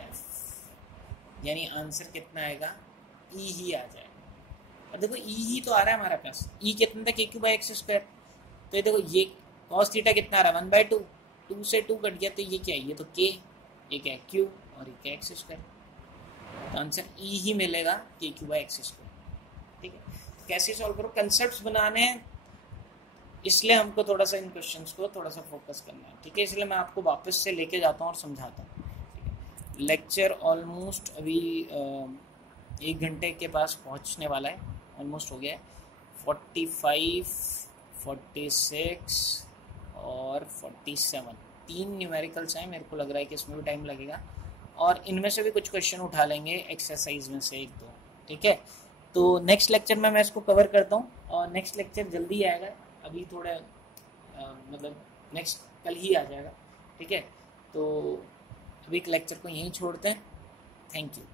एफ। यानी आंसर कितना आएगा, ई ही आ जाएगा। अब देखो ई ही तो आ रहा है हमारे पास, ई कितना था, k3/x²। तो ये देखो ये cos थीटा कितना आ रहा है, 1/2, 2 से 2 कट गया, तो ये क्या है, ये तो k, ये क्या है q, और ये क्या x²। तो आंसर ई ही मिलेगा k3/x², ठीक है। तो कैसे सॉल्व करो, कंसेप्ट्स बनाने हैं, इसलिए हमको थोड़ा सा इन क्वेश्चंस को थोड़ा सा फोकस करना है, ठीक है। इसलिए मैं आपको वापस से लेके जाता हूँ और समझाता हूँ, ठीक है। लेक्चर ऑलमोस्ट अभी 1 घंटे के पास पहुँचने वाला है, ऑलमोस्ट हो गया है। 45, 46 और 47 3 न्यूमेरिकल्स हैं। मेरे को लग रहा है कि इसमें भी टाइम लगेगा, और इनमें से भी कुछ क्वेश्चन उठा लेंगे एक्सरसाइज में से 1-2, ठीक है। तो नेक्स्ट लेक्चर में मैं इसको कवर करता हूँ, और नेक्स्ट लेक्चर जल्दी आएगा, अभी थोड़ा मतलब नेक्स्ट कल ही आ जाएगा, ठीक है। तो अभी लेक्चर को यहीं छोड़ते हैं। Thank you.